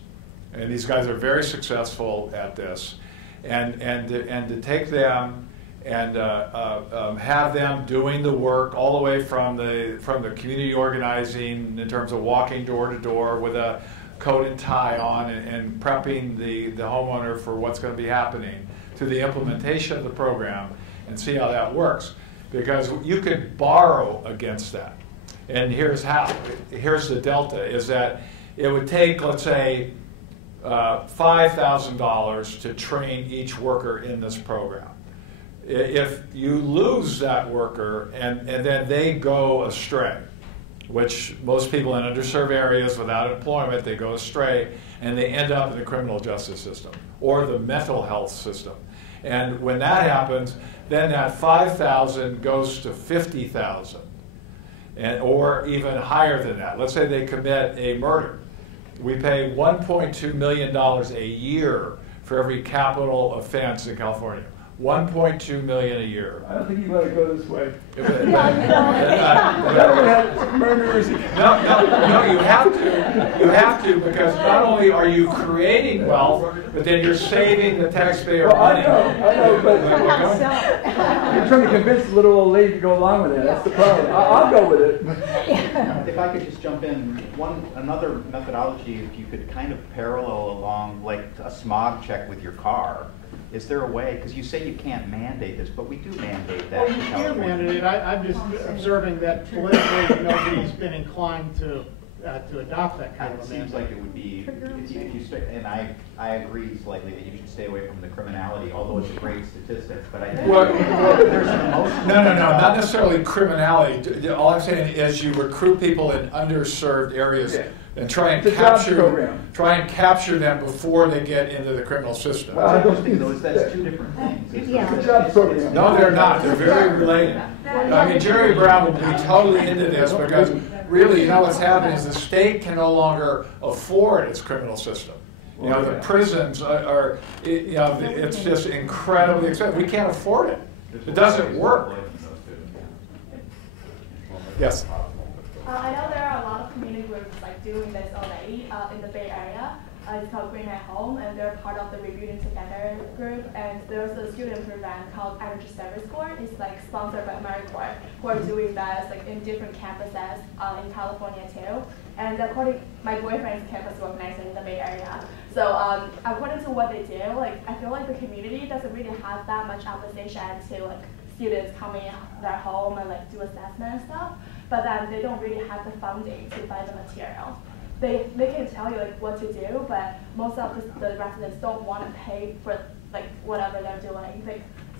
And these guys are very successful at this. And to take them and have them doing the work all the way from the community organizing in terms of walking door to door with a coat and tie on and prepping the homeowner for what's going to be happening, to the implementation of the program, and see how that works. Because you could borrow against that. And here's how. Here's the delta, is that it would take, let's say, $5,000 to train each worker in this program. If you lose that worker and then they go astray, which most people in underserved areas without employment, they go astray and they end up in the criminal justice system or the mental health system. And when that happens, then that 5,000 goes to 50,000, or even higher than that. Let's say they commit a murder. We pay $1.2 million a year for every capital offense in California. $1.2 million a year. I don't think you let it go this way. No, you have to. You have to, because not only are you creating wealth, but then you're saving the taxpayer money. I know, but you're trying to convince the little old lady to go along with it. That's the problem. I'll go with it. If I could just jump in, another methodology, if you could kind of parallel along like a smog check with your car. Is there a way, because you say you can't mandate this, but we do mandate that. Well, you can mandate it. I'm just observing that politically nobody's been inclined to adopt that kind of a mandate. It seems like it would be, if you and I agree slightly that you should stay away from the criminality, although it's a great statistic, but I think there's an emotion. No, not necessarily criminality. All I'm saying is you recruit people in underserved areas and try and capture them before they get into the criminal system. What's interesting though is that's two different things. It's a job program. No, they're not. They're very related. I mean, Jerry Brown will be totally into this because really, you know what's happening is the state can no longer afford its criminal system. You know, the prisons are, you know, it's just incredibly expensive. We can't afford it. It doesn't work. Yes? I know there are a lot of community groups like doing this already in the Bay Area. It's called Green at Home, and they're part of the Rebuilding Together group. And there's a student program called Energy Service Corps. It's like sponsored by AmeriCorps, who are doing that like in different campuses in California too. And according my boyfriend's campus organizer in the Bay Area. So according to what they do, like I feel like the community doesn't really have that much opposition to like students coming in their home and like do assessment and stuff. But then they don't really have the funding to buy the material. They can tell you like what to do, but most of the residents don't want to pay for like whatever they're doing.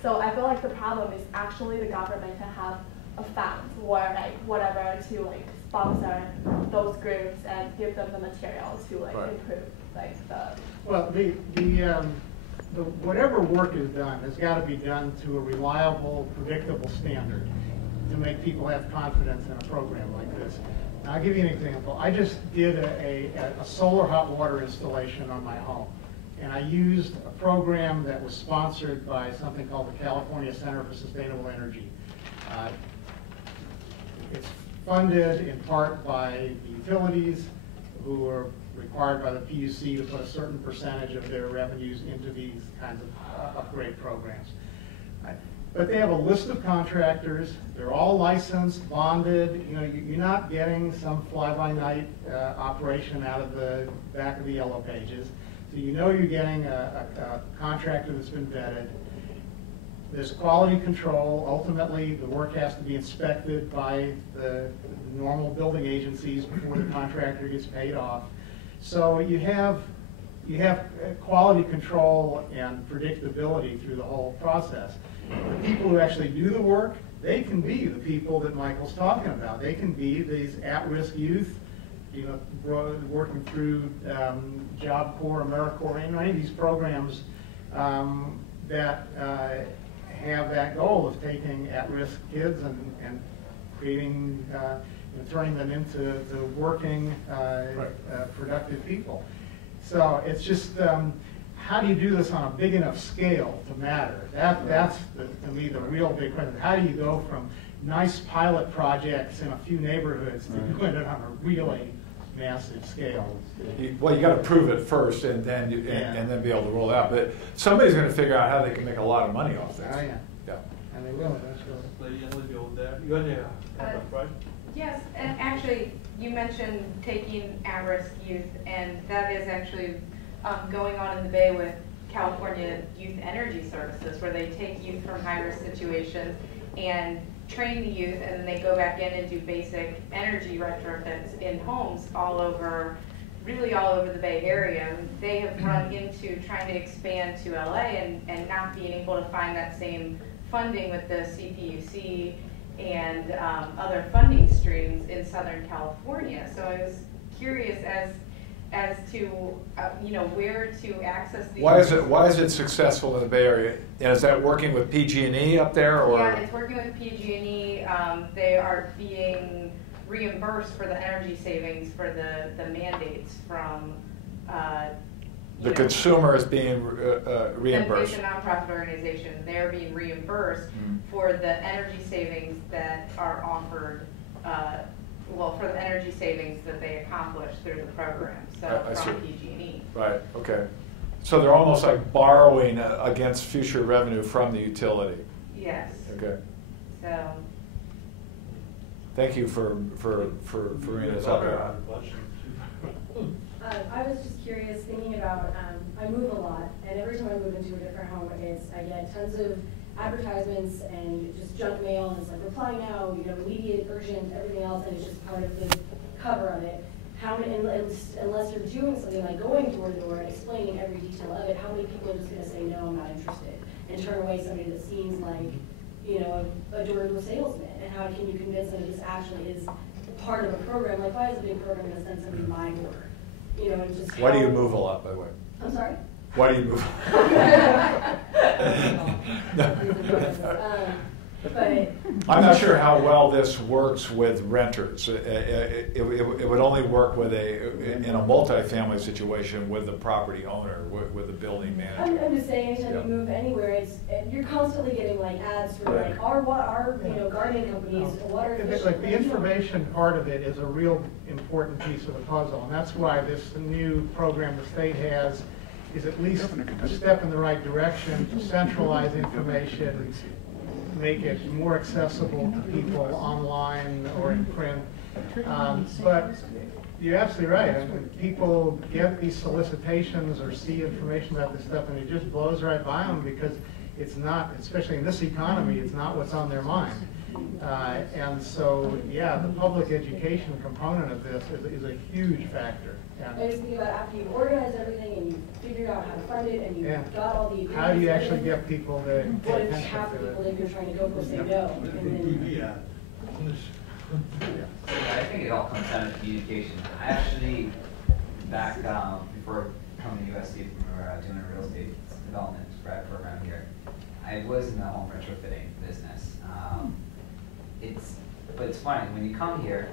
So I feel like the problem is actually the government can have a fund or like whatever to like sponsor those groups and give them the material to like improve like the. Well, the whatever work is done has got to be done to a reliable, predictable standard. to make people have confidence in a program like this. Now, I'll give you an example. I just did a solar hot water installation on my home. And I used a program that was sponsored by something called the California Center for Sustainable Energy. It's funded in part by the utilities, who are required by the PUC to put a certain percentage of their revenues into these kinds of upgrade programs. But they have a list of contractors. They're all licensed, bonded. You know, you're not getting some fly-by-night operation out of the back of the yellow pages. So you know you're getting a contractor that's been vetted. There's quality control. Ultimately, the work has to be inspected by the normal building agencies before the contractor gets paid off. So you have quality control and predictability through the whole process. The people who actually do the work, they can be the people that Michael's talking about. They can be these at-risk youth, you know, working through Job Corps, AmeriCorps, any of these programs that have that goal of taking at-risk kids and creating, turning them into working, productive people. So it's just, how do you do this on a big enough scale to matter? That's, to me, the real big question. How do you go from nice pilot projects in a few neighborhoods to doing it on a really massive scale? Well, you got to prove it first, and then and then be able to roll it out. But somebody's going to figure out how they can make a lot of money off this. Oh yeah. Yeah. And they will eventually. You want to, right? Yes, and actually, you mentioned taking at-risk youth, and that is actually going on in the Bay with California Youth Energy Services, where they take youth from high-risk situations and train the youth, and then they go back in and do basic energy retrofits in homes all over, really all over the Bay Area. They have run into trying to expand to LA and not being able to find that same funding with the CPUC and other funding streams in Southern California. So I was curious as to you know, where to access these. Why is it successful in the Bay Area? And is that working with PG&E up there, or? Yeah, it's working with PG&E. They are being reimbursed for the energy savings for the mandates from. The consumer is being reimbursed. It's a nonprofit organization. They're being reimbursed for the energy savings that are offered. Well, for the energy savings that they accomplish through the program, so from PG&E. Right, okay. So they're almost like borrowing against future revenue from the utility. Yes. Okay. So. Thank you for bringing this up. I was just curious, thinking about, I move a lot, and every time I move into a different home, I get tons of advertisements and just junk mail, and it's like, reply now, you know, immediate, urgent, everything else, and it's just part of the cover of it. How many, unless you're doing something like going door to door and explaining every detail of it, how many people are just going to say, no, I'm not interested, and turn away somebody that seems like, you know, a door-to-door salesman? And how can you convince them that this actually is part of a program? Like, why is a big program going to send somebody my door? You know, and just. Why do you move a lot, by the way? I'm sorry? Why do you move? But I'm not sure how well this works with renters. It would only work with in a multifamily situation with the property owner, with the building manager. I'm just saying, anytime you move anywhere, you're constantly getting like ads for like our you know, gardening companies, water efficient. Like the information part of it is a real important piece of the puzzle, and that's why this new program the state has is at least a step in the right direction to centralize information, make it more accessible to people online or in print. But you're absolutely right. I mean, people get these solicitations or see information about this stuff, and it just blows right by them because it's not, especially in this economy, it's not what's on their mind. And so, yeah, the public education component of this is a huge factor. I just think about after you've organized everything and you've figured out how to fund it and you've got all the agreements. How do you actually get people to what if half the people that you're trying to go for say no? I think it all comes down to communication. I actually, back before coming to USC, when we were doing a real estate development grad program here, I was in the home retrofitting business. but it's funny, when you come here,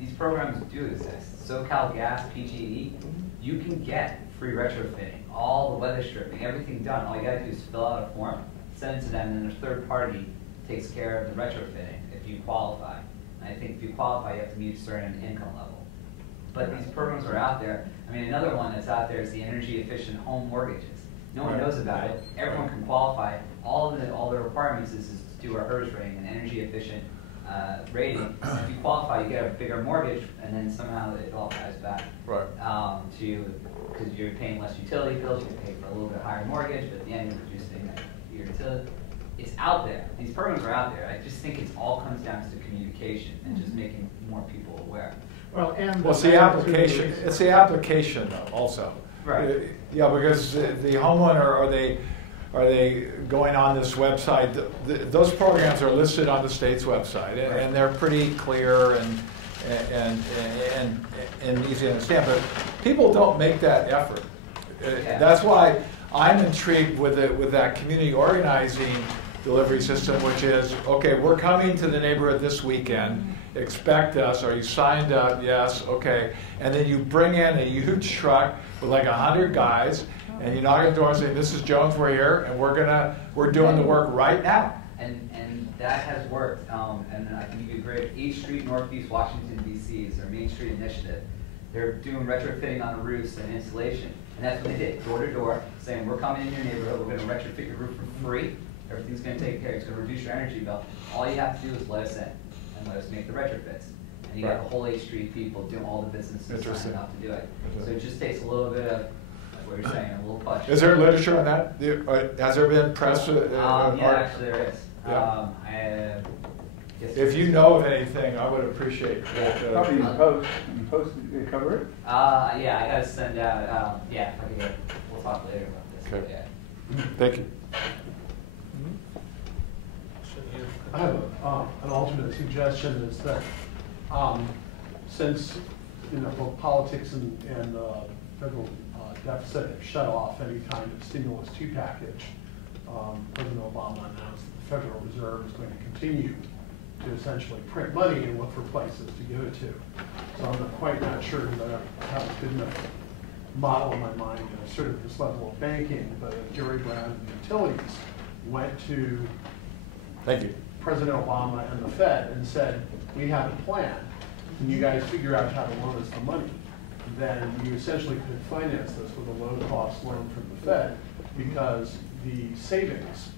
these programs do exist. SoCal Gas, PG&E, you can get free retrofitting, all the weather stripping, everything done. All you gotta do is fill out a form, send it to them, and then a third party takes care of the retrofitting if you qualify. And I think if you qualify, you have to meet a certain income level. But these programs are out there. I mean, another one that's out there is the energy efficient home mortgages. No one knows about it. Everyone can qualify. All the requirements is to do a HERS rating, an energy efficient rating. If you qualify, you get a bigger mortgage, and then somehow it all ties back to you, because you're paying less utility bills, you pay for a little bit higher mortgage, but at the end you're reducing your utility. It's out there. These programs are out there. I just think it all comes down to communication and just making more people aware. Well, and well, it's the application. It's the application also. Right. Yeah, because the homeowner, are they going on this website? Those programs are listed on the state's website, and they're pretty clear and easy to understand. But people don't make that effort. That's why I'm intrigued with that community organizing delivery system, which is, okay, we're coming to the neighborhood this weekend. Expect us. Are you signed up? Yes. Okay. And then you bring in a huge truck with like 100 guys, and you knock on the door and say, "This is Jones. We're here, and we're doing the work right now." And that has worked. And I can give you a great 8th Street, Northeast Washington D.C. is their Main Street initiative. They're doing retrofitting on the roofs and insulation, and that's what they did, door to door, saying, "We're coming in your neighborhood. We're going to retrofit your roof for free. Everything's going to take care. It's going to reduce your energy bill. All you have to do is let us in and let us make the retrofits." And you got the whole 8th Street people doing all the businesses signing up to do it. So it just takes a little bit of, like what you're saying, a little push. Is there literature on that? Has there been press? Yeah, actually there is. Yeah. If you know of anything, I would appreciate that. Probably in post cover it? Yeah, I got to send out, yeah, if I can we'll talk later about this. Okay. Yeah. Thank you. I have an alternate suggestion is that since both politics and federal deficit have shut off any kind of stimulus 2 package, President Obama announced that the Federal Reserve is going to continue to essentially print money and look for places to give it to. So I'm quite not sure that I have a good enough model in my mind of sort of this level of banking, but if Jerry Brown and the utilities went to President Obama and the Fed and said, "We have a plan, and you guys figure out how to loan us the money," then you essentially could finance this with a low-cost loan from the Fed, because the savings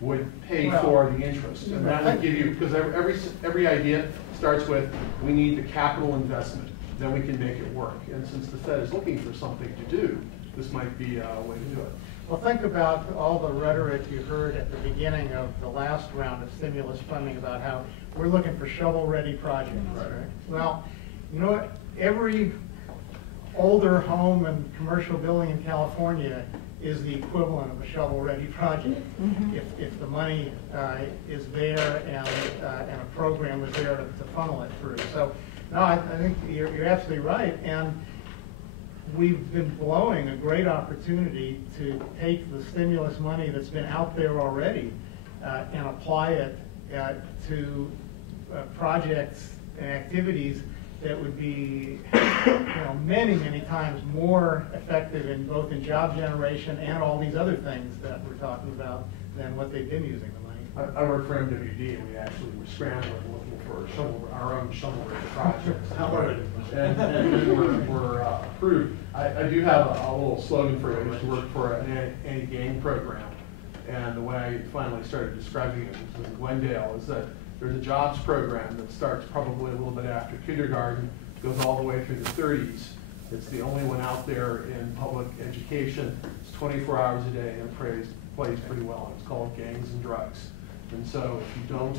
would pay for the interest. And that would give you, because every idea starts with, we need the capital investment, then we can make it work. And since the Fed is looking for something to do, this might be a way to do it. Well, think about all the rhetoric you heard at the beginning of the last round of stimulus funding about how we're looking for shovel-ready projects. Right? Well, you know what? Every older home and commercial building in California is the equivalent of a shovel-ready project. If the money is there and a program is there to funnel it through. So, no, I think you're absolutely right. And we've been blowing a great opportunity to take the stimulus money that's been out there already and apply it to projects and activities that would be many, many times more effective in both in job generation and all these other things that we're talking about than what they've been using the money. I work for MWD, and we actually were scrambling looking for our own shovel-ready projects. And we're approved. I do have a little slogan for it. I used to work for an anti-gang program, and the way I finally started describing it in Glendale is that there's a jobs program that starts probably a little bit after kindergarten, goes all the way through the 30s. It's the only one out there in public education. It's 24 hours a day and plays pretty well. It's called Gangs and Drugs. And so if you don't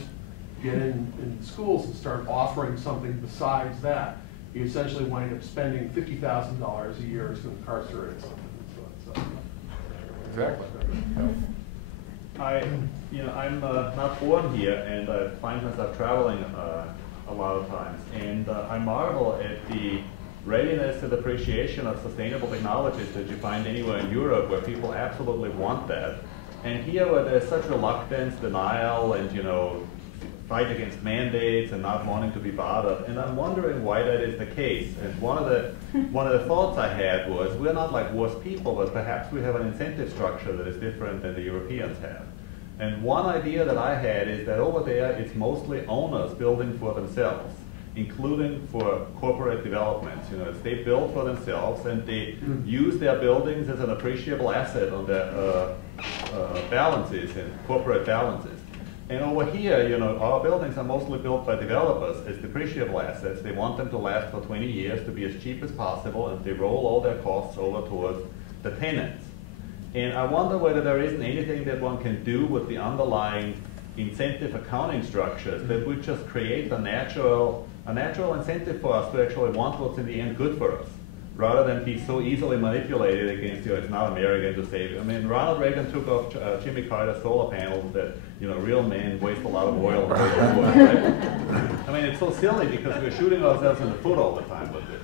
get in schools and start offering something besides that, you essentially wind up spending $50,000 a year to incarcerate someone. So exactly. I'm not born here, and I find myself traveling a lot of times, and I marvel at the readiness and appreciation of sustainable technologies that you find anywhere in Europe, where people absolutely want that. And here, where there's such reluctance, denial, and fight against mandates and not wanting to be bothered. And I'm wondering why that is the case. And one of the thoughts I had was, we're not like worse people, but perhaps we have an incentive structure that is different than the Europeans have. And one idea that I had is that over there, it's mostly owners building for themselves, including for corporate developments. You know, they build for themselves and they use their buildings as an appreciable asset on their balances and corporate balances. And over here, you know, our buildings are mostly built by developers as depreciable assets. They want them to last for 20 years, to be as cheap as possible, and they roll all their costs over towards the tenants. And I wonder whether there isn't anything that one can do with the underlying incentive accounting structures that would just create a natural incentive for us to actually want what's in the end good for us, rather than be so easily manipulated against, you know, it's not American to save. I mean, Ronald Reagan took off Jimmy Carter's solar panels that, you know, real men waste a lot of oil. Right? I mean, it's so silly because we're shooting ourselves in the foot all the time with this.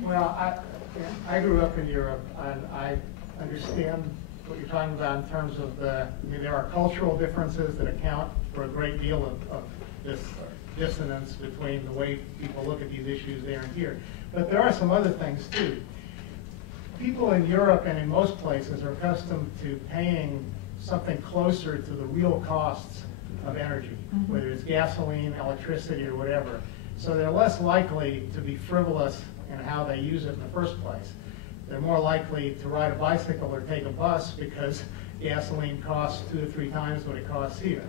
Well, I grew up in Europe, and I understand what you're talking about in terms of I mean, there are cultural differences that account for a great deal of this dissonance between the way people look at these issues there and here. But there are some other things too. People in Europe and in most places are accustomed to paying something closer to the real costs of energy, whether it's gasoline, electricity, or whatever. So they're less likely to be frivolous in how they use it in the first place. They're more likely to ride a bicycle or take a bus because gasoline costs 2 to 3 times what it costs here.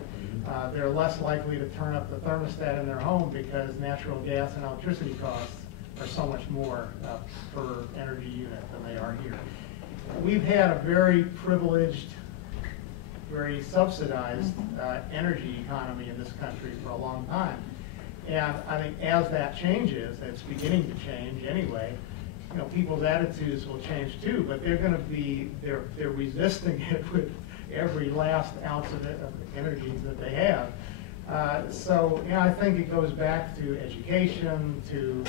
They're less likely to turn up the thermostat in their home because natural gas and electricity costs are so much more per energy unit than they are here. We've had a very privileged, very subsidized energy economy in this country for a long time. And I think as that changes, it's beginning to change anyway, you know, people's attitudes will change too, but they're going to be, they're resisting it with every last ounce of energy that they have. So, you know, I think it goes back to education, to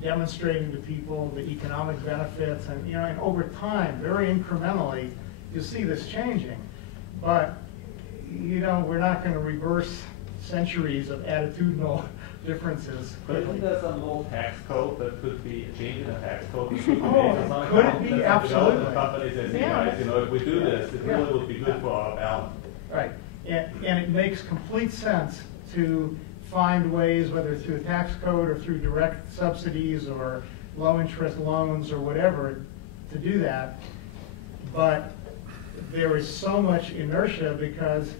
demonstrating to people the economic benefits, and, you know, and over time, very incrementally, you'll see this changing. But, you know, we're not going to reverse centuries of attitudinal differences. But isn't there some little tax code that could be a change in the tax code? Could it be? Absolutely. Companies say, guys, you know, if we do this, it really would be good for our balance. Right, and it makes complete sense to find ways, whether through a tax code or through direct subsidies or low interest loans or whatever, to do that. But there is so much inertia because,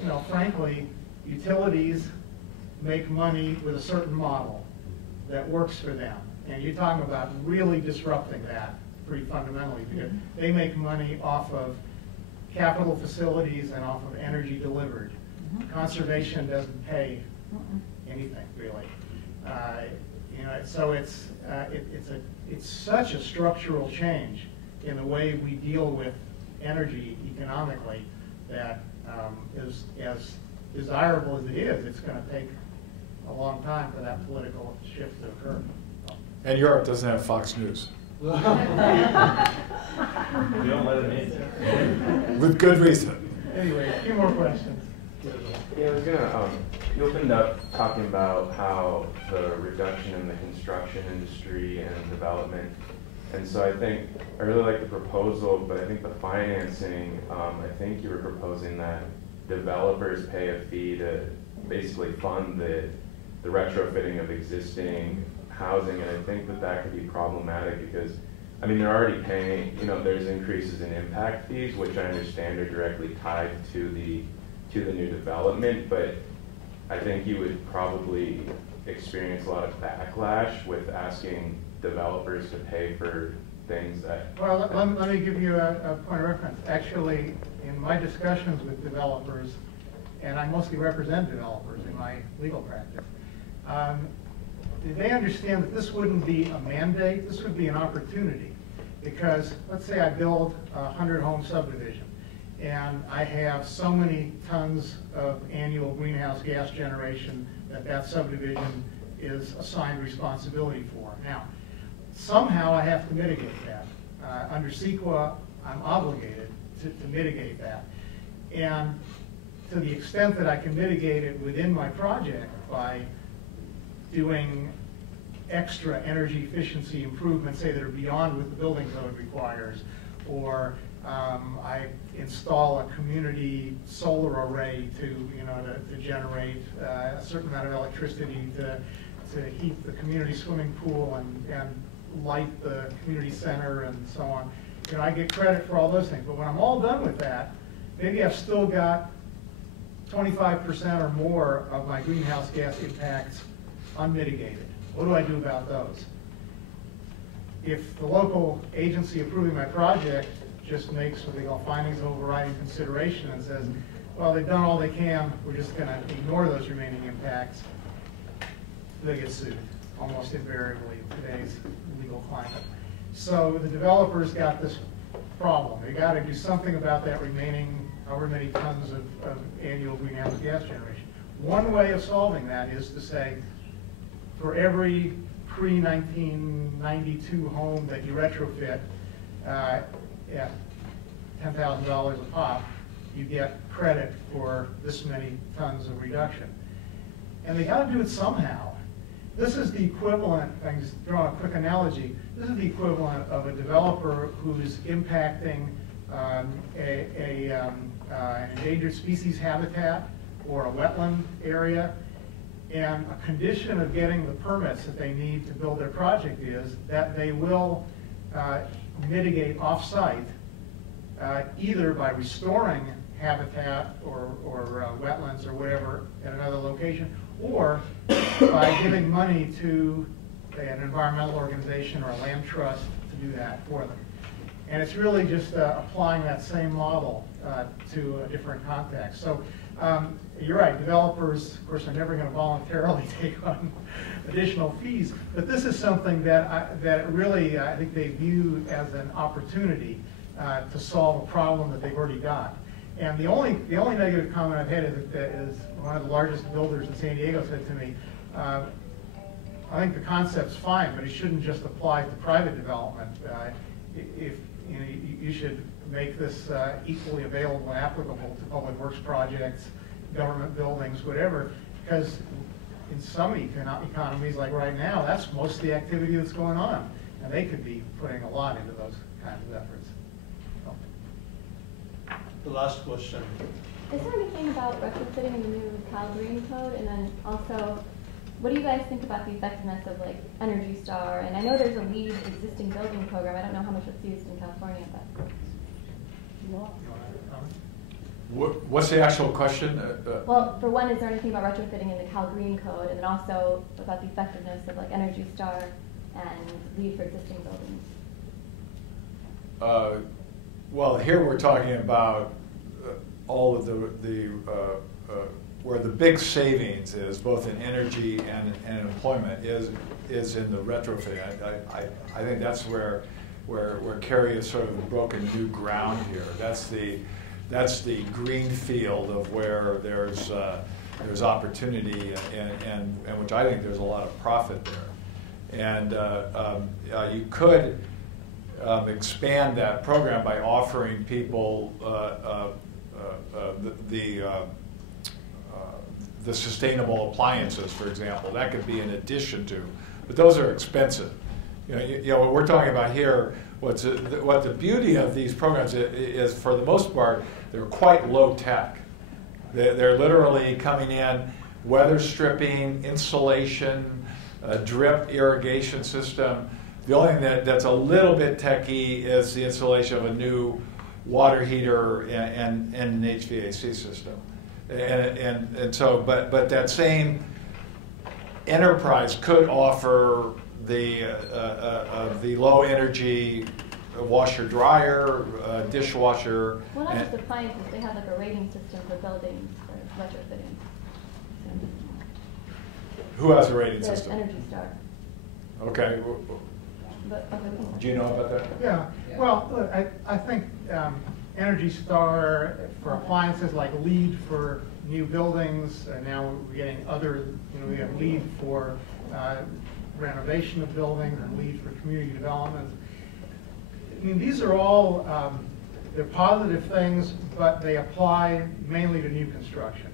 you know, frankly, utilities make money with a certain model that works for them. And you're talking about really disrupting that pretty fundamentally, because they make money off of capital facilities and off of energy delivered. Conservation doesn't pay anything really. You know, so it's such a structural change in the way we deal with energy economically that is as desirable as it is. It's going to take a long time for that political shift to occur. And Europe doesn't have Fox News. You don't let them in. With good reason. Anyway, a few more questions. Yeah, I was gonna, you opened up talking about how the reduction in the construction industry and development. And so I really like the proposal, but I think the financing, I think you were proposing that developers pay a fee to basically fund the retrofitting of existing housing, and I think that could be problematic because, I mean, they're already paying, you know, there's increases in impact fees, which I understand are directly tied to the new development, but I think you would probably experience a lot of backlash with asking developers to pay for things that... Well, let me give you a point of reference. Actually, in my discussions with developers, and I mostly represent developers in my legal practice, they understand that this wouldn't be a mandate, this would be an opportunity. Because let's say I build a 100-home subdivision, and I have so many tons of annual greenhouse gas generation that subdivision is assigned responsibility for. Now, somehow I have to mitigate that. Under CEQA, I'm obligated to mitigate that. And to the extent that I can mitigate it within my project by doing extra energy efficiency improvements, say that are beyond what the building code requires, or I install a community solar array to generate a certain amount of electricity to heat the community swimming pool and light the community center and so on. I get credit for all those things. But when I'm all done with that, maybe I've still got 25% or more of my greenhouse gas impacts unmitigated. What do I do about those? If the local agency approving my project just makes what they call findings of overriding consideration and says, well, they've done all they can, we're just going to ignore those remaining impacts, they get sued, almost invariably in today's legal climate. So the developers got this problem. They got to do something about that remaining however many tons of annual greenhouse gas generation. One way of solving that is to say, for every pre-1992 home that you retrofit at $10,000 a pop, you get credit for this many tons of reduction. And they got to do it somehow. This is the equivalent, I can just draw a quick analogy, this is the equivalent of a developer who's impacting an endangered species habitat or a wetland area, and a condition of getting the permits that they need to build their project is that they will mitigate off-site either by restoring habitat or wetlands or whatever at another location, or by giving money to an environmental organization or a land trust to do that for them. And it's really just applying that same model to a different context. So you're right, developers, of course, are never going to voluntarily take on additional fees, but this is something that really I think they view as an opportunity to solve a problem that they've already got. And the only negative comment I've had is one of the largest builders in San Diego said to me, I think the concept's fine, but it shouldn't just apply to private development. You should make this equally available and applicable to public works projects, government buildings, whatever, because in some economies, like right now, that's most of the activity that's going on, and they could be putting a lot into those kinds of efforts. The last question. Is there anything about retrofitting in the new Cal Green Code? And then also, what do you guys think about the effectiveness of like Energy Star? And I know there's a LEED existing building program. I don't know how much it's used in California, but. What's the actual question? Well, for one, is there anything about retrofitting in the Cal Green Code? And then also about the effectiveness of like Energy Star and LEED for existing buildings? Well, here we're talking about all of where the big savings is, both in energy and employment, is in the retrofit. I think that's where Kerry has sort of broken new ground here. That's the green field of where there's opportunity and which I think there's a lot of profit there. And you could expand that program by offering people the sustainable appliances, for example. That could be in addition to, but those are expensive. You know what we're talking about here. What the beauty of these programs is, for the most part, they're quite low tech. They're literally coming in, weather stripping, insulation, drip irrigation system. The only thing that's a little bit techy is the installation of a new water heater and an HVAC system. And so, but that same enterprise could offer the low energy washer dryer, dishwasher. Well, not just appliances, they have like a rating system for buildings for retrofitting. Who has a rating system? Energy Star. Okay. Do you know about that? Yeah. Well, look, I think Energy Star for appliances, like LEED for new buildings, and now we're getting other, we have LEED for renovation of buildings and LEED for community development. I mean, these are all they're positive things, but they apply mainly to new construction.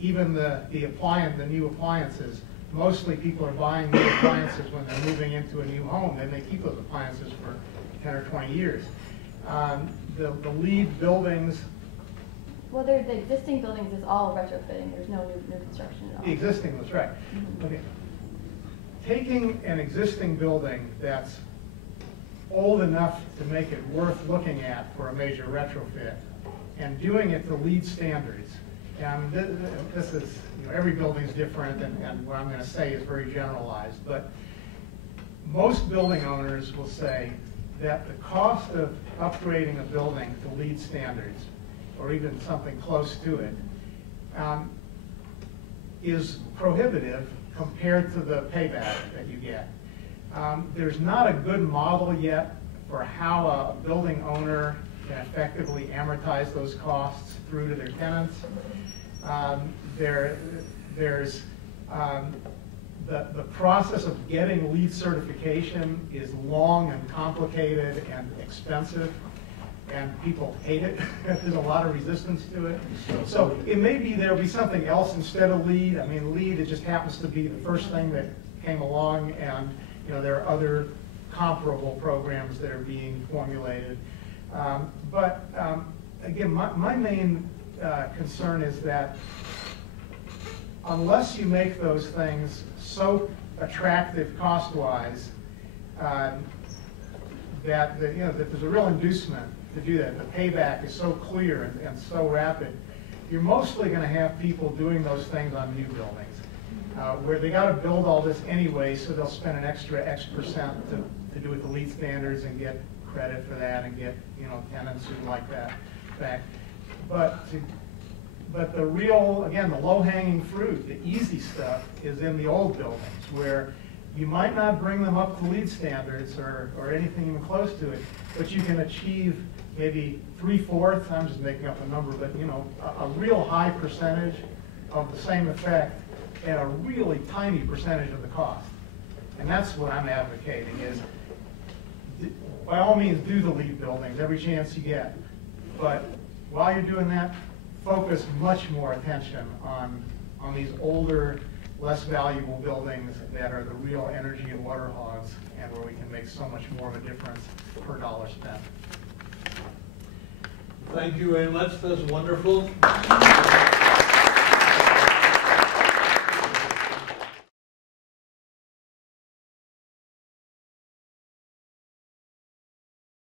Even the new appliances, mostly people are buying new appliances when they're moving into a new home, and they keep those appliances for 10 or 20 years. The LEED buildings. Well, the existing buildings is all retrofitting. There's no new construction at all. The existing, that's right. Okay. Taking an existing building that's old enough to make it worth looking at for a major retrofit and doing it to LEED standards. And this is, every building's different, and what I'm going to say is very generalized, but most building owners will say that the cost of upgrading a building to LEED standards, or even something close to it, is prohibitive compared to the payback that you get. There's not a good model yet for how a building owner can effectively amortize those costs through to their tenants. There's the process of getting LEED certification is long and complicated and expensive, and people hate it. There's a lot of resistance to it. So it may be there'll be something else instead of LEED. I mean, LEED, it just happens to be the first thing that came along, and there are other comparable programs that are being formulated. Again, my main concern is that unless you make those things so attractive cost-wise that there's a real inducement to do that, the payback is so clear and so rapid, you're mostly going to have people doing those things on new buildings, where they got to build all this anyway, so they'll spend an extra X% to do it to LEED standards and get credit for that and get tenants who like that back. But the real, again, the low-hanging fruit, the easy stuff, is in the old buildings, where you might not bring them up to LEED standards or anything even close to it, but you can achieve maybe 3/4, I'm just making up a number, but a real high percentage of the same effect at a really tiny percentage of the cost. And that's what I'm advocating is, by all means, do the LEED buildings every chance you get. But while you're doing that, focus much more attention on these older, less valuable buildings that are the real energy and water hogs, and where we can make so much more of a difference per dollar spent. Thank you very much. That's wonderful.